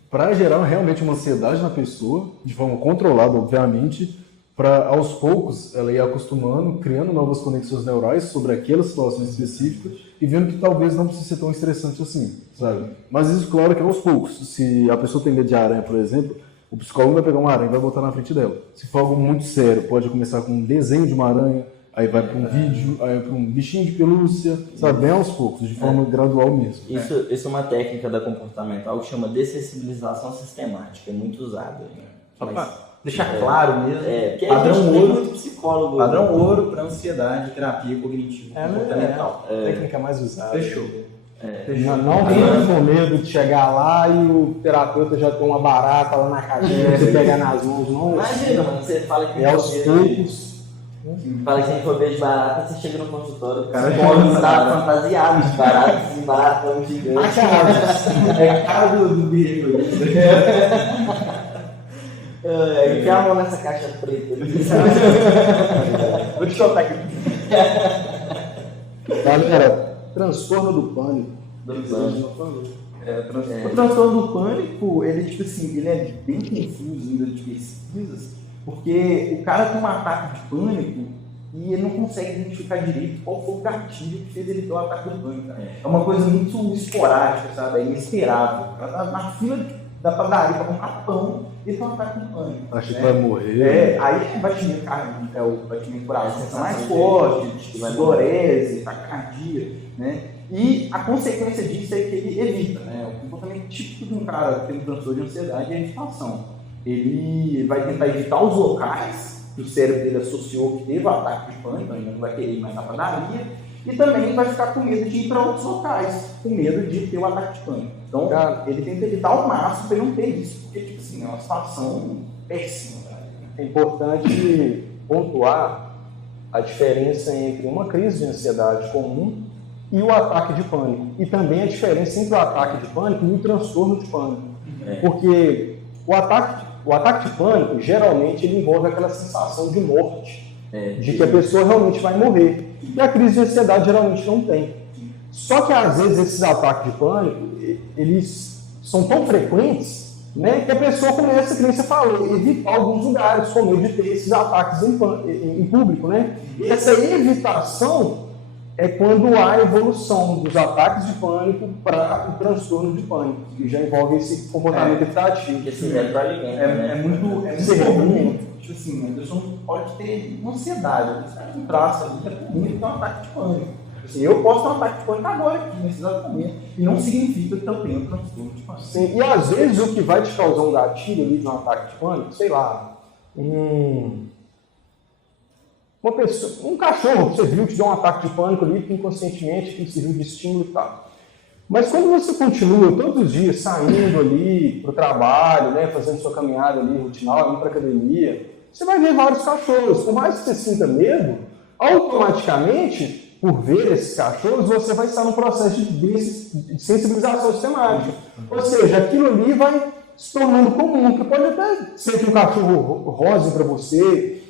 para gerar realmente uma ansiedade na pessoa, de forma controlada, obviamente, para aos poucos ela ir acostumando, criando novas conexões neurais sobre aquela situação específica e vendo que talvez não precise ser tão estressante assim, sabe? Mas isso, claro, que é aos poucos. Se a pessoa tem medo de aranha, por exemplo, o psicólogo vai pegar uma aranha e vai botar na frente dela. Se for algo muito sério, pode começar com um desenho de uma aranha, aí vai para um vídeo, aí para um bichinho de pelúcia, sabe? Bem aos poucos, de forma gradual mesmo. Isso é uma técnica da comportamental que chama dessensibilização sistemática, é muito usada. Né? Só para deixar claro mesmo, porque padrão a gente tem ouro, muito psicólogo. Padrão ouro para ansiedade, terapia cognitivo comportamental. A técnica mais usada. Fechou. Não fique com medo de chegar lá e o terapeuta já tem uma barata lá na caixinha, você pegar nas mãos. Não, imagina, mano, você fala que aos poucos. Fala que tem fobia de barata, você chega no consultório, o cara está fantasiado de barata, esse baratão gigante. É a cara do bicho. Enfia a mão nessa caixa preta. Vou te soltar aqui. Galera, transtorno do pânico. O transtorno do pânico, ele, tipo assim, ele é bem confuso ainda de pesquisas, porque o cara tem um ataque de pânico e ele não consegue identificar direito qual foi o gatilho que fez ele ter o ataque de pânico. É uma coisa muito esporádica, sabe? É inesperável. O cara tá na fila da padaria para comprar pão e tem um ataque de pânico. Acha que vai morrer. Aí o batimento cardíaco, o batimento coração mais forte, sudorese, taquicardia, né? E a consequência disso é que ele evita, né? O comportamento típico de um cara que tem um transtorno de ansiedade é a evitação. Ele vai tentar evitar os locais que o cérebro dele associou que teve o ataque de pânico, então ele não vai querer ir mais na padaria, e também vai ficar com medo de ir para outros locais, com medo de ter o ataque de pânico. Então, ele tenta evitar ao máximo para ele não ter isso, porque, tipo assim, é uma situação péssima. Cara. É importante pontuar a diferença entre uma crise de ansiedade comum e o ataque de pânico. E também a diferença entre o ataque de pânico e o transtorno de pânico. Porque o ataque de pânico, geralmente, ele envolve aquela sensação de morte, de que a pessoa realmente vai morrer. E a crise de ansiedade geralmente não tem. Só que, às vezes, esses ataques de pânico, eles são tão frequentes, né, que a pessoa começa, como você falou, a evitar alguns lugares, com medo de ter esses ataques em público. Né? E essa evitação é quando há a evolução dos ataques de pânico para o transtorno de pânico, que já envolve esse comportamento evitativo. Esse retroalimento. É muito comum. Tipo assim, a pessoa não pode ter ansiedade, você tem um traço ali, é comum ter um ataque de pânico. Assim, eu posso ter um ataque de pânico agora aqui, nesse exato momento, e não significa que eu tenho um transtorno de pânico. Sim, e às vezes o que vai te causar um gatilho ali de um ataque de pânico, sei lá, uma pessoa, um cachorro que você viu que deu um ataque de pânico ali, que inconscientemente que serviu de estímulo e tal. Mas quando você continua todos os dias saindo ali para o trabalho, né, fazendo sua caminhada ali rotinal, indo para a academia, você vai ver vários cachorros. Por mais que você sinta medo, automaticamente, por ver esses cachorros, você vai estar num processo de sensibilização sistemática. Ou seja, aquilo ali vai se tornando comum, que pode até ser que um cachorro rose para você,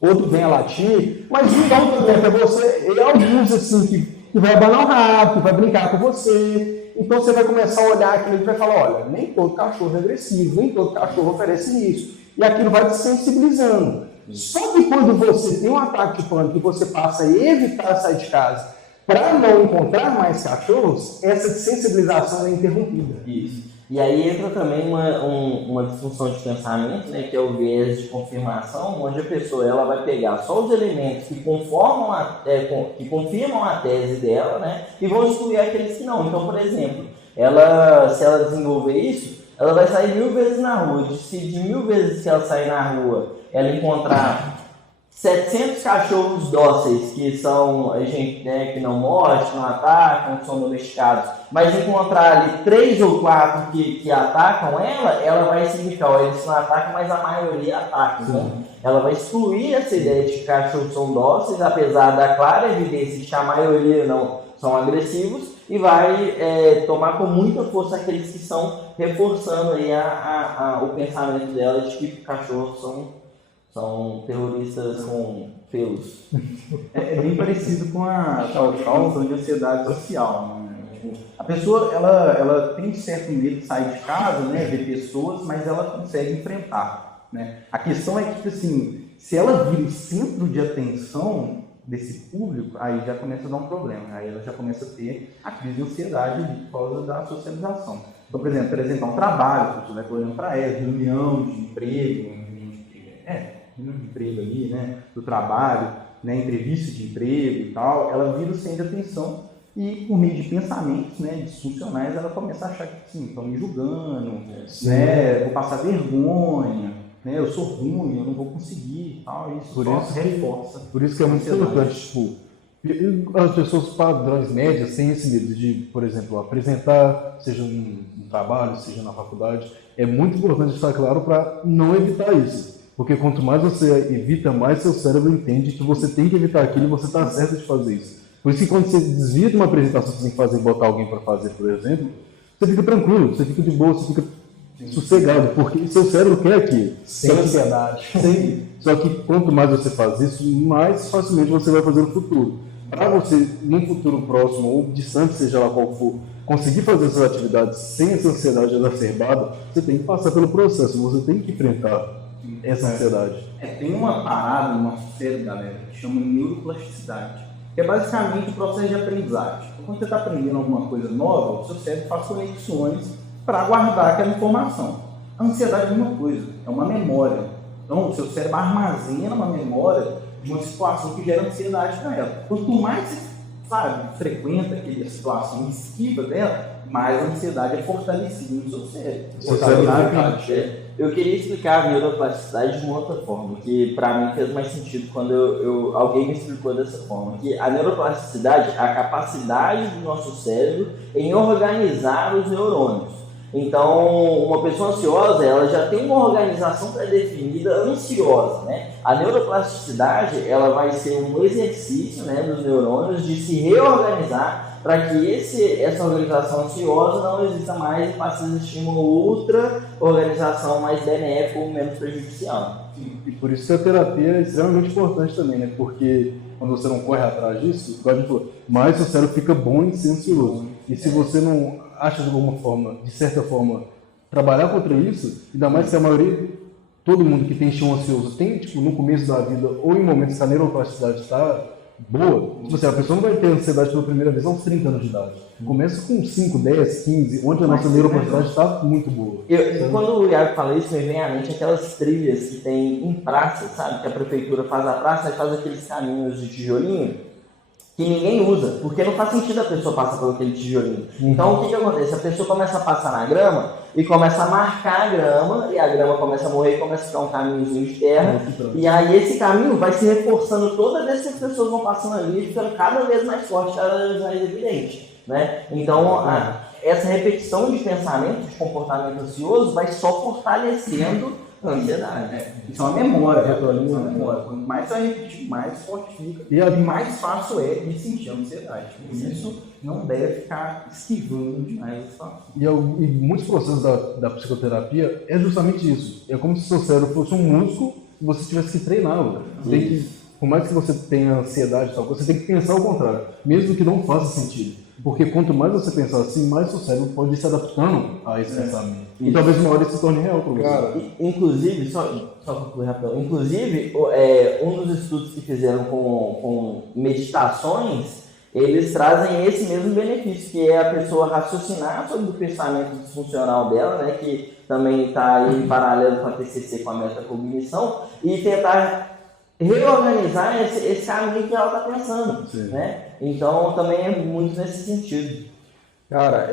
outro vem a latir, mas um dá um também para você, e alguns assim que vai abanar o rabo, que vai brincar com você. Então você vai começar a olhar aquilo e vai falar, olha, nem todo cachorro é agressivo, nem todo cachorro oferece isso. E aquilo vai te sensibilizando. Só que quando você tem um ataque de pânico e você passa a evitar sair de casa para não encontrar mais cachorros, essa sensibilização é interrompida. Isso. E aí entra também uma disfunção de pensamento, né, que é o viés de confirmação, onde a pessoa ela vai pegar só os elementos que confirmam a tese dela, né, e vão excluir aqueles que não. Então, por exemplo, se ela desenvolver isso, ela vai sair 1000 vezes na rua. Se de 1000 vezes que ela sair na rua, ela encontrar 700 cachorros dóceis, que são gente, né, que não mordem, que não atacam, que são domesticados, mas encontrar ali 3 ou 4 que atacam ela vai significar, ó, eles não atacam, mas a maioria ataca. Então, ela vai excluir essa ideia de que cachorros são dóceis, apesar da clara evidência de que a maioria não são agressivos, e vai tomar com muita força aqueles que estão reforçando aí o pensamento dela de que cachorros são terroristas com pelos. É bem parecido com a tal de ansiedade social, né? A pessoa, ela tem certo medo de sair de casa, né, ver pessoas, mas ela consegue enfrentar, né? A questão é que, assim, se ela vira o centro de atenção desse público, aí já começa a dar um problema, aí ela já começa a ter a crise de ansiedade por causa da socialização. Então, por exemplo, apresentar um trabalho, se você vai olhando para ela, reunião de emprego ali, né, do trabalho, né, entrevista de emprego e tal, ela vira o centro de atenção e, por meio de pensamentos, né, disfuncionais, ela começa a achar que, sim, estão me julgando, né, vou passar vergonha, né, eu sou ruim, eu não vou conseguir e tal, isso reforça. Por isso que é muito importante, tipo, as pessoas padrões médias têm esse medo de, por exemplo, apresentar, seja no trabalho, seja na faculdade, é muito importante estar claro para não evitar isso. Porque quanto mais você evita, mais seu cérebro entende que você tem que evitar aquilo e você está certo de fazer isso. Por isso que quando você desvia de uma apresentação que você tem que fazer e botar alguém para fazer, por exemplo, você fica tranquilo, você fica de boa, você fica sossegado, porque seu cérebro quer aquilo. Sem ansiedade. Só que quanto mais você faz isso, mais facilmente você vai fazer no futuro. Para você, num futuro próximo ou distante, seja lá qual for, conseguir fazer essas atividades sem essa ansiedade exacerbada, você tem que passar pelo processo, você tem que enfrentar essa ansiedade. Tem uma parada no nosso cérebro, galera, que chama neuroplasticidade, que é basicamente o processo de aprendizagem. Então, quando você está aprendendo alguma coisa nova, o seu cérebro faz conexões para guardar aquela informação. A ansiedade é a mesma coisa, é uma memória. Então, o seu cérebro armazena uma memória de uma situação que gera ansiedade para ela. Quanto mais você frequenta aquela situação, esquiva dela, mais a ansiedade é fortalecida no seu cérebro. Eu queria explicar a neuroplasticidade de uma outra forma, que para mim fez mais sentido quando alguém me explicou dessa forma. Que a neuroplasticidade é a capacidade do nosso cérebro em organizar os neurônios. Então, uma pessoa ansiosa, ela já tem uma organização pré-definida ansiosa, né? A neuroplasticidade, ela vai ser um exercício, né, dos neurônios de se reorganizar para que essa organização ansiosa não exista mais e passe a existir uma outra organização mais benéfica ou menos prejudicial. E por isso que a terapia é extremamente importante também, né? Porque quando você não corre atrás disso, igual a gente falou, mais o cérebro fica bom em ser ansioso. E se você não acha de alguma forma, de certa forma, trabalhar contra isso, ainda mais que a maioria, todo mundo que tem estímulo ansioso tem, tipo, no começo da vida ou em momentos que a neuroplasticidade está boa, tipo assim, a pessoa não vai ter ansiedade pela primeira vez aos 30 anos de idade. Começa com 5, 10, 15, onde a nossa neuroplasticidade está muito boa. Quando o Iago fala isso, me vem à mente aquelas trilhas que tem em praça, sabe? Que a prefeitura faz a praça e faz aqueles caminhos de tijolinho que ninguém usa, porque não faz sentido a pessoa passar por aquele tijolinho. Então, o que acontece? A pessoa começa a passar na grama e começa a marcar a grama, e a grama começa a morrer, começa a ficar um caminhozinho de terra, e aí esse caminho vai se reforçando toda vez que as pessoas vão passando ali, ficando cada vez mais forte, cada vez mais evidente, né? Então, essa repetição de pensamento, de comportamento ansioso, vai só fortalecendo a ansiedade. Isso é uma memória. Quanto mais vai repetir, mais forte fica e mais fácil é de sentir a ansiedade. Por isso, não deve ficar esquivando demais a situação. E muitos processos da psicoterapia é justamente isso. É como se o seu cérebro fosse um músculo você tivesse que treinar, velho. Você tem que, por mais que você tenha ansiedade e tal, você tem que pensar ao contrário, mesmo que não faça sentido. Porque quanto mais você pensar assim, mais seu cérebro pode ir se adaptando a esse pensamento. E talvez uma hora isso se torne real para você. Cara, Inclusive, só concluir rapidão, inclusive, um dos estudos que fizeram com meditações, eles trazem esse mesmo benefício, que é a pessoa raciocinar sobre o pensamento disfuncional dela, né, que também está aí em paralelo com a TCC, com a metacognição, e tentar reorganizar esse caminho que ela está pensando, né? Então, também é muito nesse sentido. cara,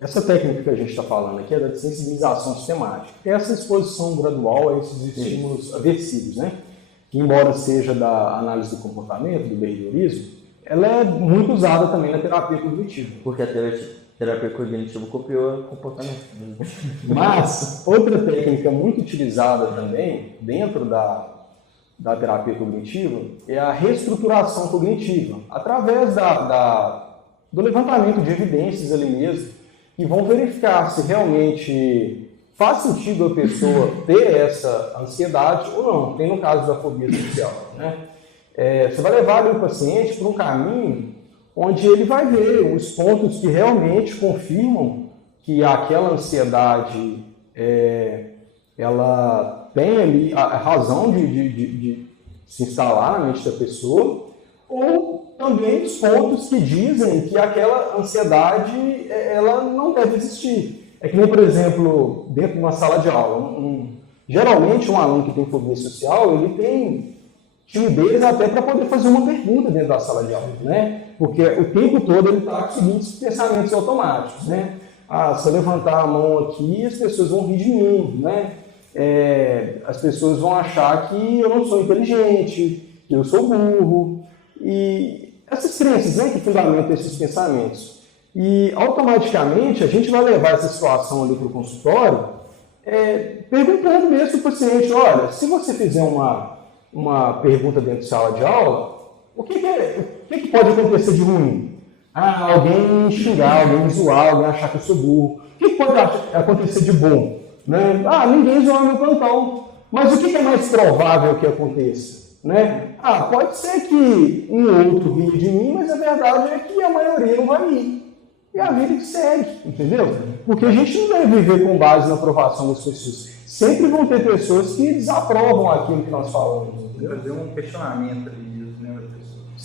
essa técnica que a gente está falando aqui é da sensibilização sistemática. É essa exposição gradual a esses estímulos aversivos, né? Que, embora seja da análise do comportamento, do behaviorismo, ela é muito usada também na terapia cognitiva. Porque a terapia cognitiva copiou o comportamento. Mas, outra técnica muito utilizada também, dentro da terapia cognitiva, é a reestruturação cognitiva, através do levantamento de evidências ali mesmo, que vão verificar se realmente faz sentido a pessoa ter essa ansiedade ou não. Tem no caso da fobia social, né? Você vai levar ali o paciente para um caminho onde ele vai ver os pontos que realmente confirmam que aquela ansiedade ela tem ali a razão de se instalar na mente da pessoa, ou também os pontos que dizem que aquela ansiedade ela não deve existir. É que nem, por exemplo, dentro de uma sala de aula, geralmente um aluno que tem fobia social, ele tem timidez até para poder fazer uma pergunta dentro da sala de aula, né? Porque o tempo todo ele está com os seguintes pensamentos automáticos, né? Se eu levantar a mão aqui, as pessoas vão rir de mim, né? As pessoas vão achar que eu não sou inteligente, que eu sou burro, e essas crenças, né, que fundamentam esses pensamentos. E automaticamente a gente vai levar essa situação ali para o consultório, perguntando mesmo para o paciente: olha, se você fizer uma pergunta dentro de sala de aula, o que pode acontecer de ruim? Alguém xingar, alguém me zoar, alguém achar que eu sou burro. O que pode acontecer de bom? Né? Ninguém zoa meu plantão. Mas o que é mais provável que aconteça? Né? Pode ser que um outro ria de mim, mas a verdade é que a maioria não vai rir. E a vida que segue, entendeu? Porque a gente não deve viver com base na aprovação das pessoas. Sempre vão ter pessoas que desaprovam aquilo que nós falamos. Fazer um questionamento ali mesmo, né,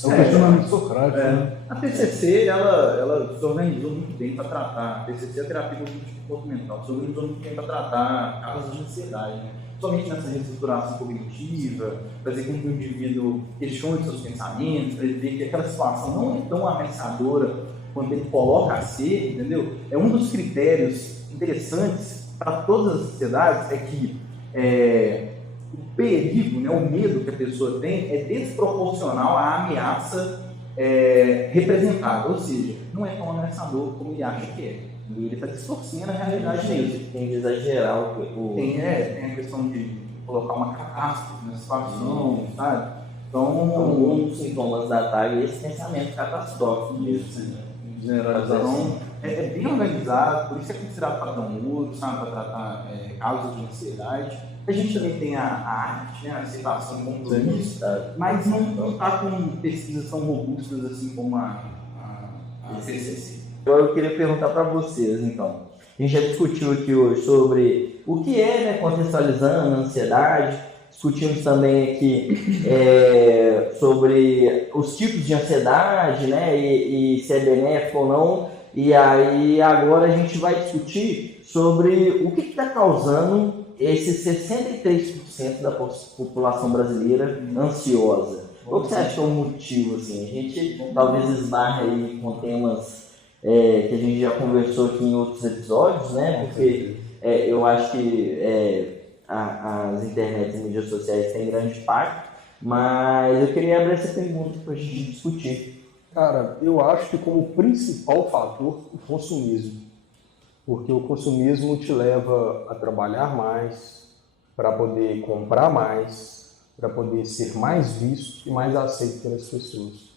É um questionamento socrático. Né? A TCC, ela se organizou muito bem para tratar. A TCC é a terapia comportamental, se organizou muito bem para tratar casos de ansiedade, né? Somente nessa reestruturação cognitiva, fazer com que o indivíduo questione seus pensamentos, para ele ver que aquela situação não é tão ameaçadora quanto ele coloca a ser, entendeu? Um dos critérios interessantes para todas as sociedades é que o perigo, né, o medo que a pessoa tem é desproporcional à ameaça representada, ou seja, não é tão ameaçador como ele acha que é. Ele está distorcendo a realidade dele. Tem que exagerar Tem a questão de colocar uma catástrofe na situação, sabe? Então, um dos sintomas da TAG é esse pensamento catastrófico mesmo. Então, é bem organizado, por isso é considerado padrão ouro, sabe, para tratar causas de ansiedade. A gente também tem a arte, né, a aceitação como compromisso, mas não está com pesquisas tão robustas assim como a CCC. Agora eu queria perguntar para vocês, então. A gente já discutiu aqui hoje sobre o que é, né, contextualizando a ansiedade. Discutimos também aqui sobre os tipos de ansiedade, né, e se é benéfico ou não. E aí agora a gente vai discutir sobre o que está causando esses 63% da população brasileira ansiosa. Qual que você acha que é o motivo? Assim? A gente talvez esbarre aí com temas que a gente já conversou aqui em outros episódios, né? Porque eu acho que as internets e mídias sociais têm grande impacto, mas eu queria abrir essa pergunta para a gente discutir. Cara, eu acho que como principal fator o consumismo, porque o consumismo te leva a trabalhar mais, para poder comprar mais, para poder ser mais visto e mais aceito pelas pessoas.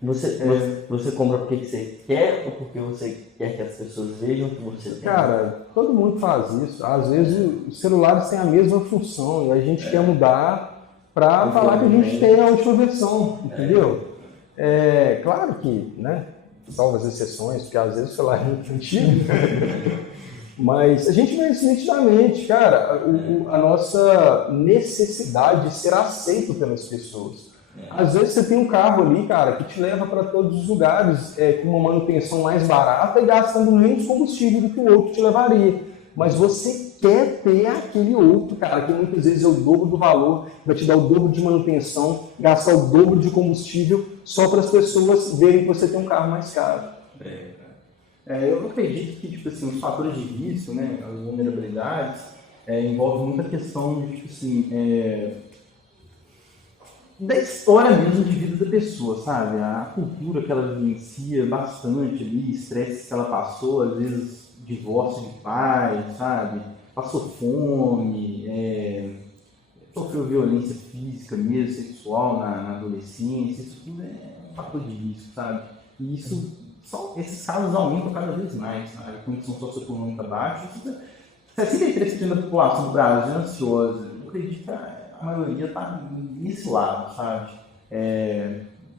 Você compra porque você quer ou porque você quer que as pessoas vejam que você tem? Cara, todo mundo faz isso. Às vezes os celulares têm a mesma função e a gente quer mudar para falar que a gente tem a última versão, entendeu? É claro que, né, salvo as exceções, porque às vezes o celular é muito antigo, mas a gente vê isso nitidamente, cara, a nossa necessidade de ser aceito pelas pessoas. Às vezes você tem um carro ali, cara, que te leva para todos os lugares com uma manutenção mais barata e gastando menos combustível do que o outro te levaria. Mas você quer ter aquele outro, cara, que muitas vezes é o dobro do valor, vai te dar o dobro de manutenção, gastar o dobro de combustível, só para as pessoas verem que você tem um carro mais caro. Eu acredito que, tipo assim, os fatores de risco, né, as vulnerabilidades, envolvem muita questão de, tipo assim, da história mesmo de vida da pessoa, sabe? A cultura que ela vivencia bastante ali, estresse que ela passou, às vezes divórcio de pai, sabe? Passou fome, sofreu violência física mesmo, sexual na adolescência, isso tudo é um fator de risco, sabe? E isso, esses casos aumentam cada vez mais, sabe? A condição socioeconômica baixa, 63% da população do Brasil é ansiosa. Eu acredito que a maioria está nesse lado, sabe?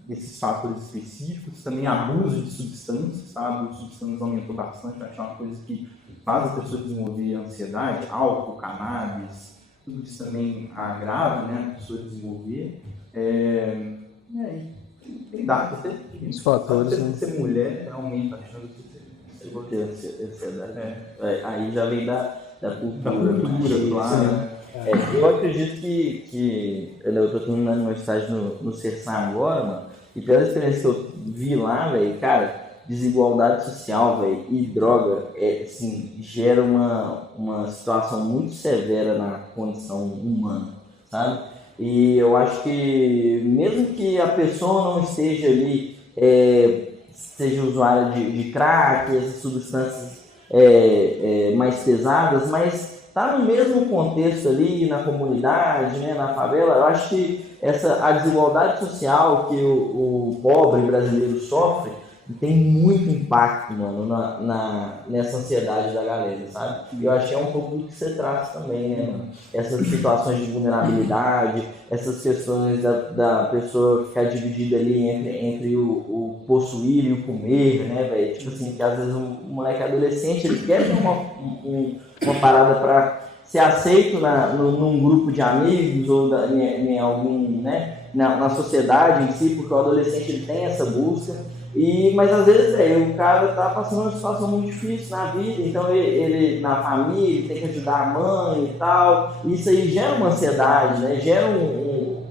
Esses fatores específicos, também abuso de substâncias, sabe? O abuso de substâncias aumentou bastante, acho que é uma coisa que faz a pessoa desenvolver ansiedade, álcool, cannabis, tudo isso também agrava, né, a pessoa desenvolver. Tem dados, Os fatores, né? né? Ser mulher aumenta a chance de Eu vou ter ansiedade. Aí já vem da cultura, claro. Eu acredito que eu estou terminando meu estágio no CERSAM agora, mano, e pela experiência que eu vi lá, velho, cara, desigualdade social, velho, e droga, assim, gera uma situação muito severa na condição humana, sabe? E eu acho que, mesmo que a pessoa não esteja ali, seja usuária de crack, essas substâncias mais pesadas, mas está no mesmo contexto ali, na comunidade, né, na favela, eu acho que a desigualdade social que o pobre brasileiro sofre tem muito impacto, mano, nessa ansiedade da galera, sabe? E eu achei um pouco do que você traz também, né, mano? Essas situações de vulnerabilidade, essas questões da pessoa ficar dividida ali entre o possuir e o comer, né, velho? Tipo assim, que às vezes um moleque adolescente, ele quer ter uma parada para ser aceito num grupo de amigos ou em algum, né, na sociedade em si, porque o adolescente ele tem essa busca. Mas às vezes o cara tá passando uma situação muito difícil na vida, então ele na família tem que ajudar a mãe e tal, isso aí gera uma ansiedade, né? Gera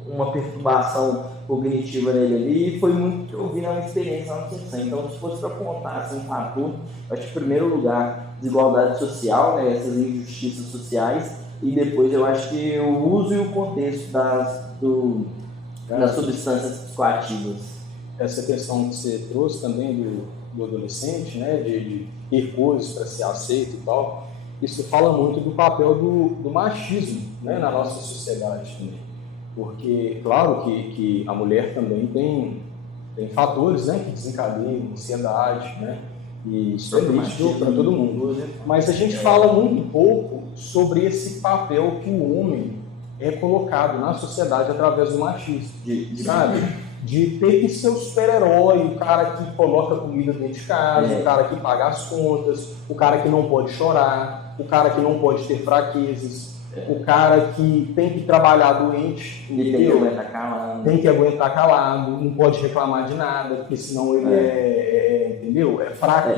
uma perturbação cognitiva nele ali, e foi muito que eu vi na minha experiência na nutrição. Então, se fosse para apontar assim, um fator, acho que em primeiro lugar, desigualdade social, né? Essas injustiças sociais, e depois eu acho que o uso e o contexto das substâncias psicoativas. Essa questão que você trouxe também do adolescente, né, de ter coisas para ser aceito e tal, isso fala muito do papel do machismo, né, na nossa sociedade também. Porque, claro que a mulher também tem fatores, né, que desencadeiam ansiedade, né, e isso é crítico para todo mundo. Mas a gente fala muito pouco sobre esse papel que o homem é colocado na sociedade através do machismo, sabe? De ter que ser o super-herói, o cara que coloca comida dentro de casa, o cara que paga as contas, o cara que não pode chorar, o cara que não pode ter fraquezas, o cara que tem que trabalhar doente, ele tem que aguentar calado. Tem que aguentar calado, não pode reclamar de nada, porque senão ele entendeu? É fraco,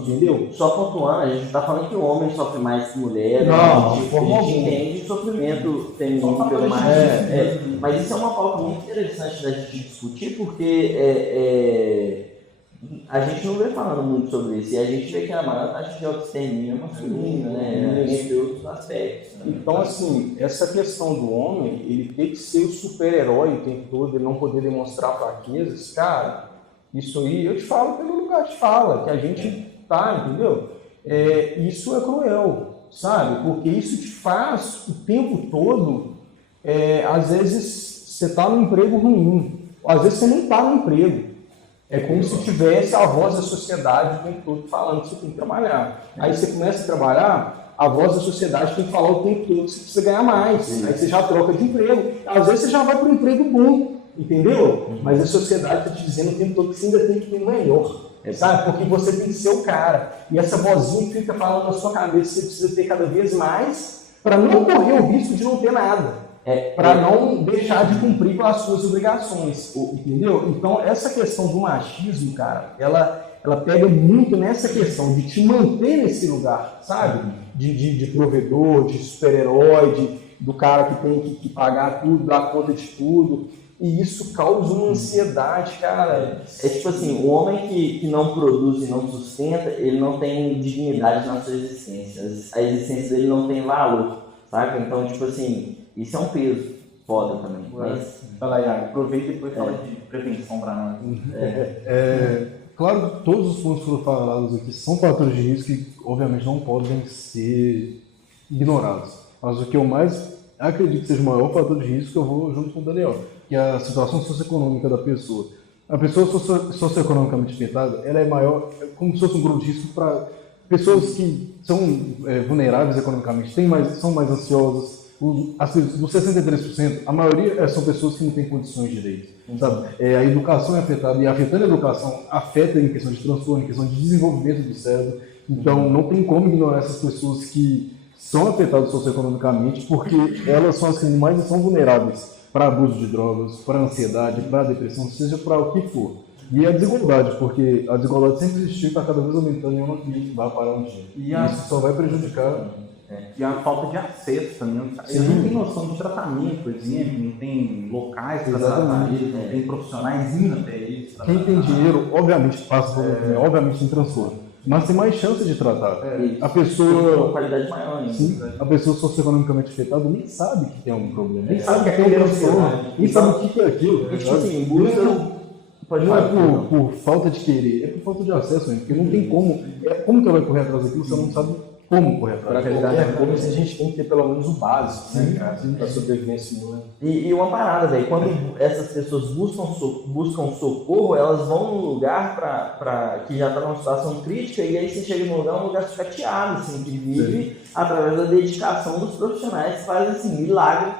entendeu? Só pontuando, a gente não tá falando que o homem sofre mais que mulher, não, a gente entende o sofrimento feminino pelo machismo. Mas isso é uma pauta muito interessante da gente discutir, porque a gente não vem falando muito sobre isso, e a gente vê que a maior taxa de autoestima é masculina, né? Entre outros aspectos. Né? Então, assim, essa questão do homem, ele tem que ser o super-herói o tempo todo, ele não poder demonstrar fraquezas, cara, isso aí, eu te falo pelo lugar de fala, que a gente tá, entendeu? Isso é cruel, sabe? Porque isso te faz o tempo todo, às vezes você tá num emprego ruim, às vezes você não tá no emprego. É como se tivesse a voz da sociedade o tempo todo falando que você tem que trabalhar. Aí você começa a trabalhar, a voz da sociedade tem que falar o tempo todo que você precisa ganhar mais. Aí você já troca de emprego. Às vezes você já vai para um emprego bom, entendeu? Mas a sociedade está te dizendo o tempo todo que você ainda tem que ter melhor. Sabe? Porque você tem que ser o cara. E essa vozinha fica falando na sua cabeça que você precisa ter cada vez mais para não correr o risco de não ter nada. Para não deixar de cumprir com as suas obrigações, entendeu? Então, essa questão do machismo, cara, ela pega muito nessa questão de te manter nesse lugar, sabe? De provedor, de super-herói, do cara que tem que pagar tudo, dar conta de tudo. E isso causa uma ansiedade, cara. É tipo assim, o homem que não produz e não sustenta, ele não tem dignidade na sua existência. A existência dele não tem valor, sabe? Então, tipo assim, isso é um peso foda também. Mas... Fala aí, aproveita e depois fala de prevenção para nós. Claro que todos os pontos que foram falados aqui são fatores de risco que, obviamente, não podem ser ignorados. Mas o que eu mais acredito que seja o maior fator de risco, eu vou junto com o Daniel, que é a situação socioeconômica da pessoa. A pessoa socioeconomicamente afetada, ela é maior, como se fosse um grupo de risco para pessoas que são vulneráveis economicamente, são mais ansiosas. Dos 63%, a maioria são pessoas que não têm condições de direito. Sabe? A educação é afetada, e afetando a educação, afeta em questão de transtorno, em questão de desenvolvimento do cérebro. Então, não tem como ignorar essas pessoas que são afetadas socioeconomicamente, porque elas são as que mais são vulneráveis para abuso de drogas, para ansiedade, para depressão, seja para o que for. E a desigualdade, porque a desigualdade sempre existiu e está cada vez aumentando e eu não acredito que vai parar um dia. Isso só vai prejudicar. E a falta de acesso também. Eles não têm noção de tratamento, por exemplo, não tem locais para tratar isso, não tem profissionais indo até isso. Quem tem dinheiro, obviamente, passa por obviamente tem transtorno, mas tem mais chance de tratar. A pessoa. Tem uma qualidade maior, né? Sim, a pessoa socioeconomicamente afetada nem sabe que tem algum problema, nem sabe que tem um transtorno, nem sabe o que é aquilo. E, tipo assim, não é por falta de querer, é por falta de acesso, né? Porque não tem como. Como que ela vai correr atrás daquilo se ela não sabe como correr atrás? Para qualquer coisa, a gente tem que ter pelo menos o básico, né, cara? Para sobreviver nesse mundo. E uma parada, velho, quando essas pessoas buscam socorro, elas vão num lugar que já está numa situação crítica, e aí você chega num lugar chateado, assim, que vive através da dedicação dos profissionais que fazem assim, milagre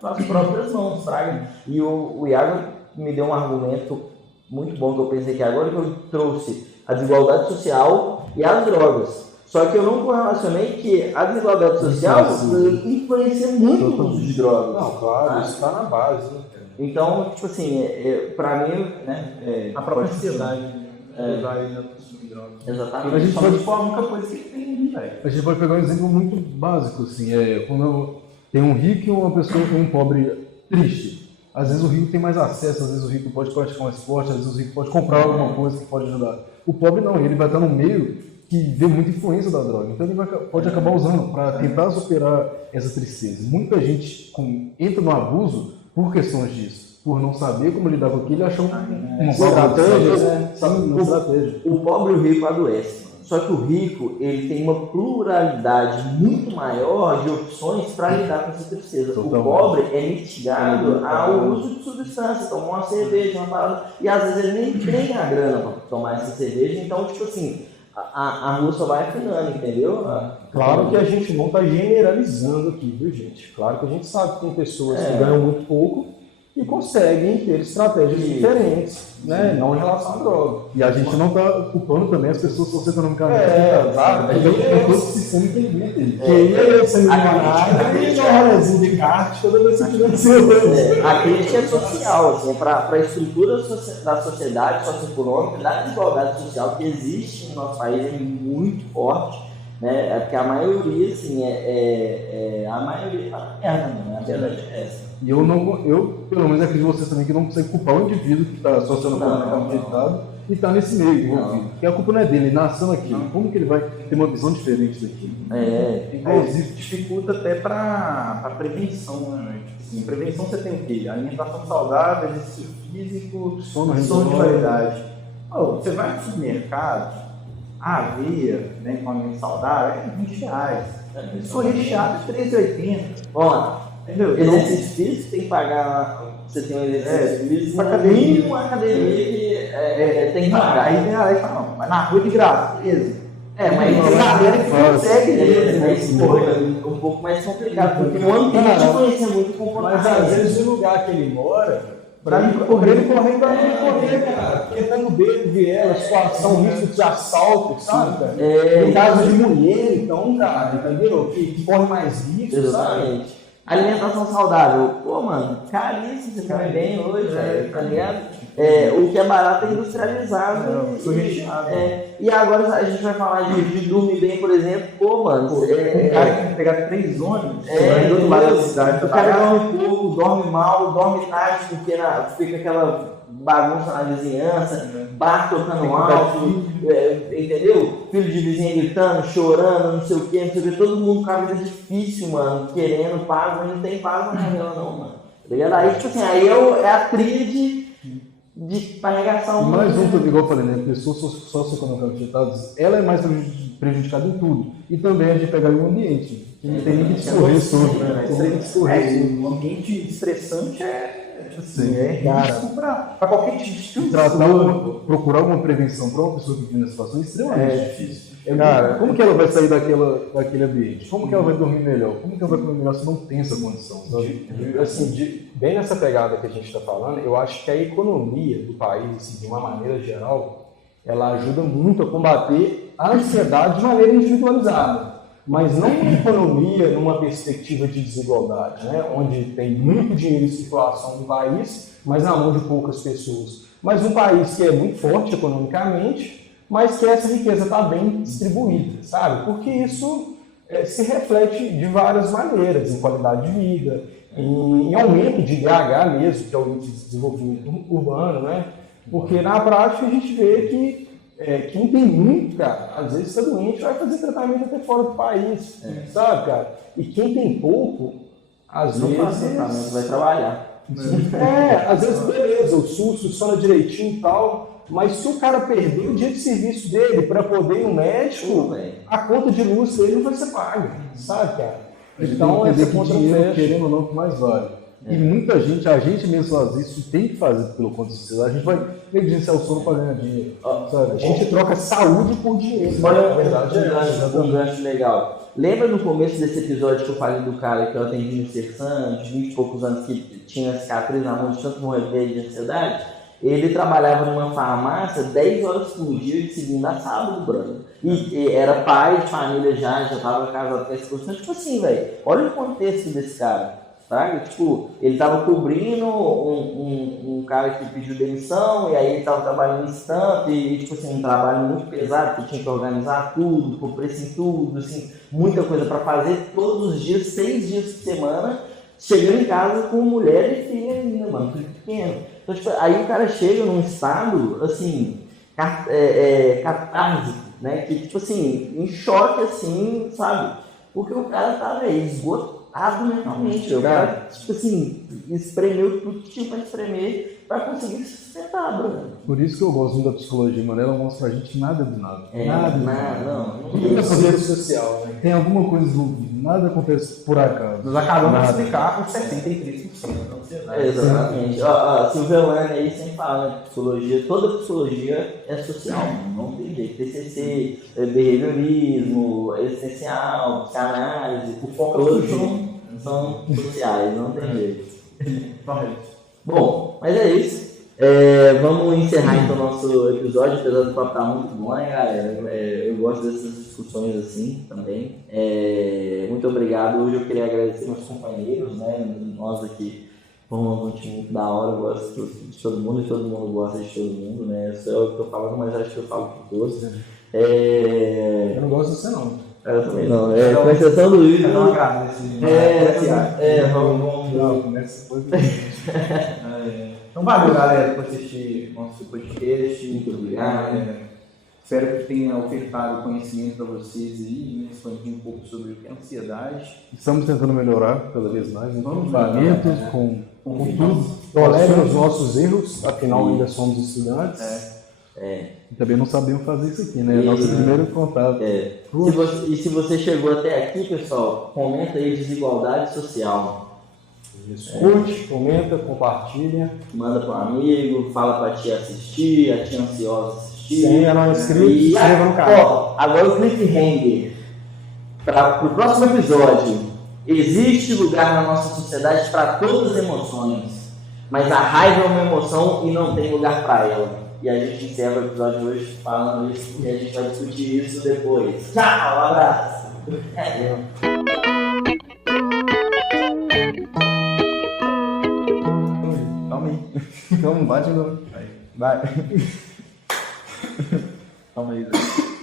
com as próprias mãos, fraga. E o Iago me deu um argumento muito bom que eu pensei que agora que eu trouxe a desigualdade social e as drogas. Só que eu não correlacionei que a desigualdade social influencia muito o uso de drogas. Não, claro, isso está na base, né? Então, tipo assim, pra mim, né? A própria sociedade usar ele na consumir drogas. Exatamente. A gente pode falar a única coisa que tem, velho. A gente pode pegar um exemplo muito básico, assim, quando tem um rico e uma pessoa com um pobre triste. Às vezes o rico tem mais acesso, às vezes o rico pode praticar um esporte, às vezes o rico pode comprar alguma coisa que pode ajudar. O pobre não, ele vai estar no meio que vê muita influência da droga, então ele pode acabar usando para tentar superar essa tristeza. Muita gente entra no abuso por questões disso, por não saber como lidar com aquilo e achar uma estratégia. O pobre e o rico adoecem. Só que o rico, ele tem uma pluralidade muito maior de opções para lidar com essa tristeza. O pobre é mitigado ao uso de substância, tomar uma cerveja, uma parada, e às vezes ele nem tem a grana para tomar essa cerveja, então, tipo assim, a rua só vai afinando, entendeu? Claro que a gente não está generalizando aqui, viu, gente? Claro que a gente sabe que tem pessoas que ganham muito pouco e conseguem ter estratégias diferentes, né? Não em relação à droga. E a gente não está culpando também as pessoas socioeconomicamente exato. A gente tem todo esse sistema inteligente. Queria ser milionário e um rolezinho de kart toda vez que tivesse. A crítica é social, assim, para a estrutura da sociedade socioeconômica, da desigualdade social que existe no nosso país, é muito forte, né? Porque a maioria, assim, a maioria tá na merda, né? A verdade é essa. E eu, pelo menos, acredito em vocês também que não consegue culpar o indivíduo que está socioeconomicamente afetado e está nesse meio envolvido. Porque a culpa não é dele, ele nasceu naquilo. Como que ele vai ter uma visão diferente daquilo? Inclusive, dificulta até para prevenção, né? Tipo assim, prevenção você tem o quê? Alimentação saudável, exercício físico, sono de qualidade. Você vai no supermercado, a aveia, né, com alimento saudável, é R$20. Se for recheado, é R$3,80. Vamos lá. Entendeu? Exercício físico tem que pagar você tem um exercício físico, uma academia. mínimo uma academia que tem que pagar. Aí vem a lei e fala, não, vai na rua de graça, beleza. Mas tem galera que consegue, mas pô, é um pouco mais complicado, porque o ambiente influencia muito com o Mas às vezes o lugar que ele mora, pra ele correr, vai correr, cara. Porque tá no beco, viela, situação, risco de assalto, sabe, cara? Em caso de mulher, então, cara, entendeu? Que corre mais risco, sabe? Exatamente. Alimentação saudável. Pô, mano, caríssimo, você come bem hoje, velho, tá ligado? O que é barato é industrializado. E agora a gente vai falar de dormir bem, por exemplo. Pô, mano, o cara que tem que pegar 3 ônibus, vai do outro lado da cidade. O cara dorme pouco, dorme mal, dorme tarde, porque fica aquela bagunça na vizinhança, bar tocando alto, entendeu? Filho de vizinho gritando, chorando, não sei o que, todo mundo com a vida difícil, mano, querendo paz, mas não tem paz na janela não, mano. Tá ligado? Aí, tipo assim, aí é a tríade de carregação. Mais um, igual eu falei, né? Pessoas socioeconomicamente afetadas, ela é mais prejudicada em tudo. E também a gente pegar o ambiente. Que não tem nem que discorrer sobre, né? O ambiente estressante Sim, risco para qualquer tipo de situação. Procurar uma prevenção para uma pessoa que vive nessa situação é extremamente difícil. Cara, como que ela vai sair daquele ambiente? Como que ela vai dormir melhor? Como que ela vai comer melhor se não tem essa condição? Bem nessa pegada que a gente está falando, eu acho que a economia do país, assim, de uma maneira geral, ela ajuda muito a combater a ansiedade de maneira individualizada. Mas não uma economia numa perspectiva de desigualdade, né? Onde tem muito dinheiro em circulação no país, mas na mão de poucas pessoas. Mas um país que é muito forte economicamente, mas que essa riqueza está bem distribuída, sabe? Porque isso se reflete de várias maneiras, em qualidade de vida, em aumento de IDH mesmo, que é o Índice de Desenvolvimento Urbano, né? Porque na prática a gente vê que quem tem muito, cara, às vezes está doente, vai fazer tratamento até fora do país, sabe, cara? E quem tem pouco, às vezes... Não faz tratamento, vai trabalhar. Às vezes, beleza, o SUS funciona direitinho e tal, mas se o cara perder o dia de serviço dele para poder ir no médico, a conta de luz dele não vai ser paga, sabe, cara? Então, essa conta dinheiro, querendo ou não, que mais vale. E muita gente, a gente mesmo faz isso, tem que fazer pelo conta da sociedade. A gente vai negligenciar o sono para ganhar dinheiro. Sabe? A gente troca saúde por dinheiro. Olha, na verdade, um gancho legal. Lembra no começo desse episódio que eu falei do cara que eu atendi no Sersan, de 20 e poucos anos, que tinha cicatriz na mão de tanto morrer de ansiedade? Ele trabalhava numa farmácia 10 horas por dia, de segunda a sábado, brother. E era pai de família já estava casado com essa questão. Tipo assim, velho, olha o contexto desse cara. Sabe? Tipo, ele estava cobrindo um cara que pediu demissão, e aí ele estava trabalhando em estampa, e tipo assim, um trabalho muito pesado, que tinha que organizar tudo, pôr preço em tudo, assim, muita coisa para fazer todos os dias, 6 dias por semana, chegando em casa com mulher e filha ainda, mano, filho pequeno. Então, tipo, aí o cara chega num estado, assim, catársico, né? Que, tipo assim, em choque, assim, sabe? Porque o cara tava esgotado mentalmente. O cara, tipo assim, espremeu tudo que tinha pra espremer pra conseguir se sustentar, Bruno. Por isso que eu gosto muito da psicologia, mano. Ela mostra pra gente nada de nada. Não. É poder social, né? Tem alguma coisa envolvida. Nada acontece por acaso. Nós acabamos de explicar com 73%. Exatamente. A Silvelane aí sempre fala de psicologia. Toda psicologia é social, não tem jeito. TCC, behaviorismo, existencial, psicanálise, o foco são sociais, não tem jeito. Bom, mas é isso. Vamos encerrar então o nosso episódio, apesar do papo estar muito bom, né, galera? Eu gosto dessas discussões assim também. Muito obrigado. Hoje eu queria agradecer meus companheiros, né? Nós aqui formamos um time muito da hora, eu gosto de todo mundo e todo mundo gosta de todo mundo, né? Isso é o que eu tô falando, mas acho que eu falo por todos. Eu não gosto de você, não. Eu também não. Com exceção do Luiz. Não agradeço. Então valeu, galera, por assistir nosso podcast. Muito obrigado. Espero que tenha ofertado conhecimento para vocês aí, né? Expandir um pouco sobre o que é ansiedade. Estamos tentando melhorar cada vez mais, com equipamentos, com tudo. Tolerem os nossos erros, afinal ainda somos estudantes. E também não sabemos fazer isso aqui, né? Nosso primeiro contato. E se você chegou até aqui, pessoal, comenta aí desigualdade social. Curte, comenta, compartilha. Manda para um amigo, fala para a tia assistir, a tia ansiosa assistir. Se ainda não é inscrito, se inscreva no canal. Ó, agora o cliffhanger. Para o próximo episódio, existe lugar na nossa sociedade para todas as emoções, mas a raiva é uma emoção e não tem lugar para ela. E a gente encerra o episódio de hoje falando isso e a gente vai discutir isso depois. Tchau, um abraço. Calma aí. Calma, bate de novo. Vai. Calma aí, Zé.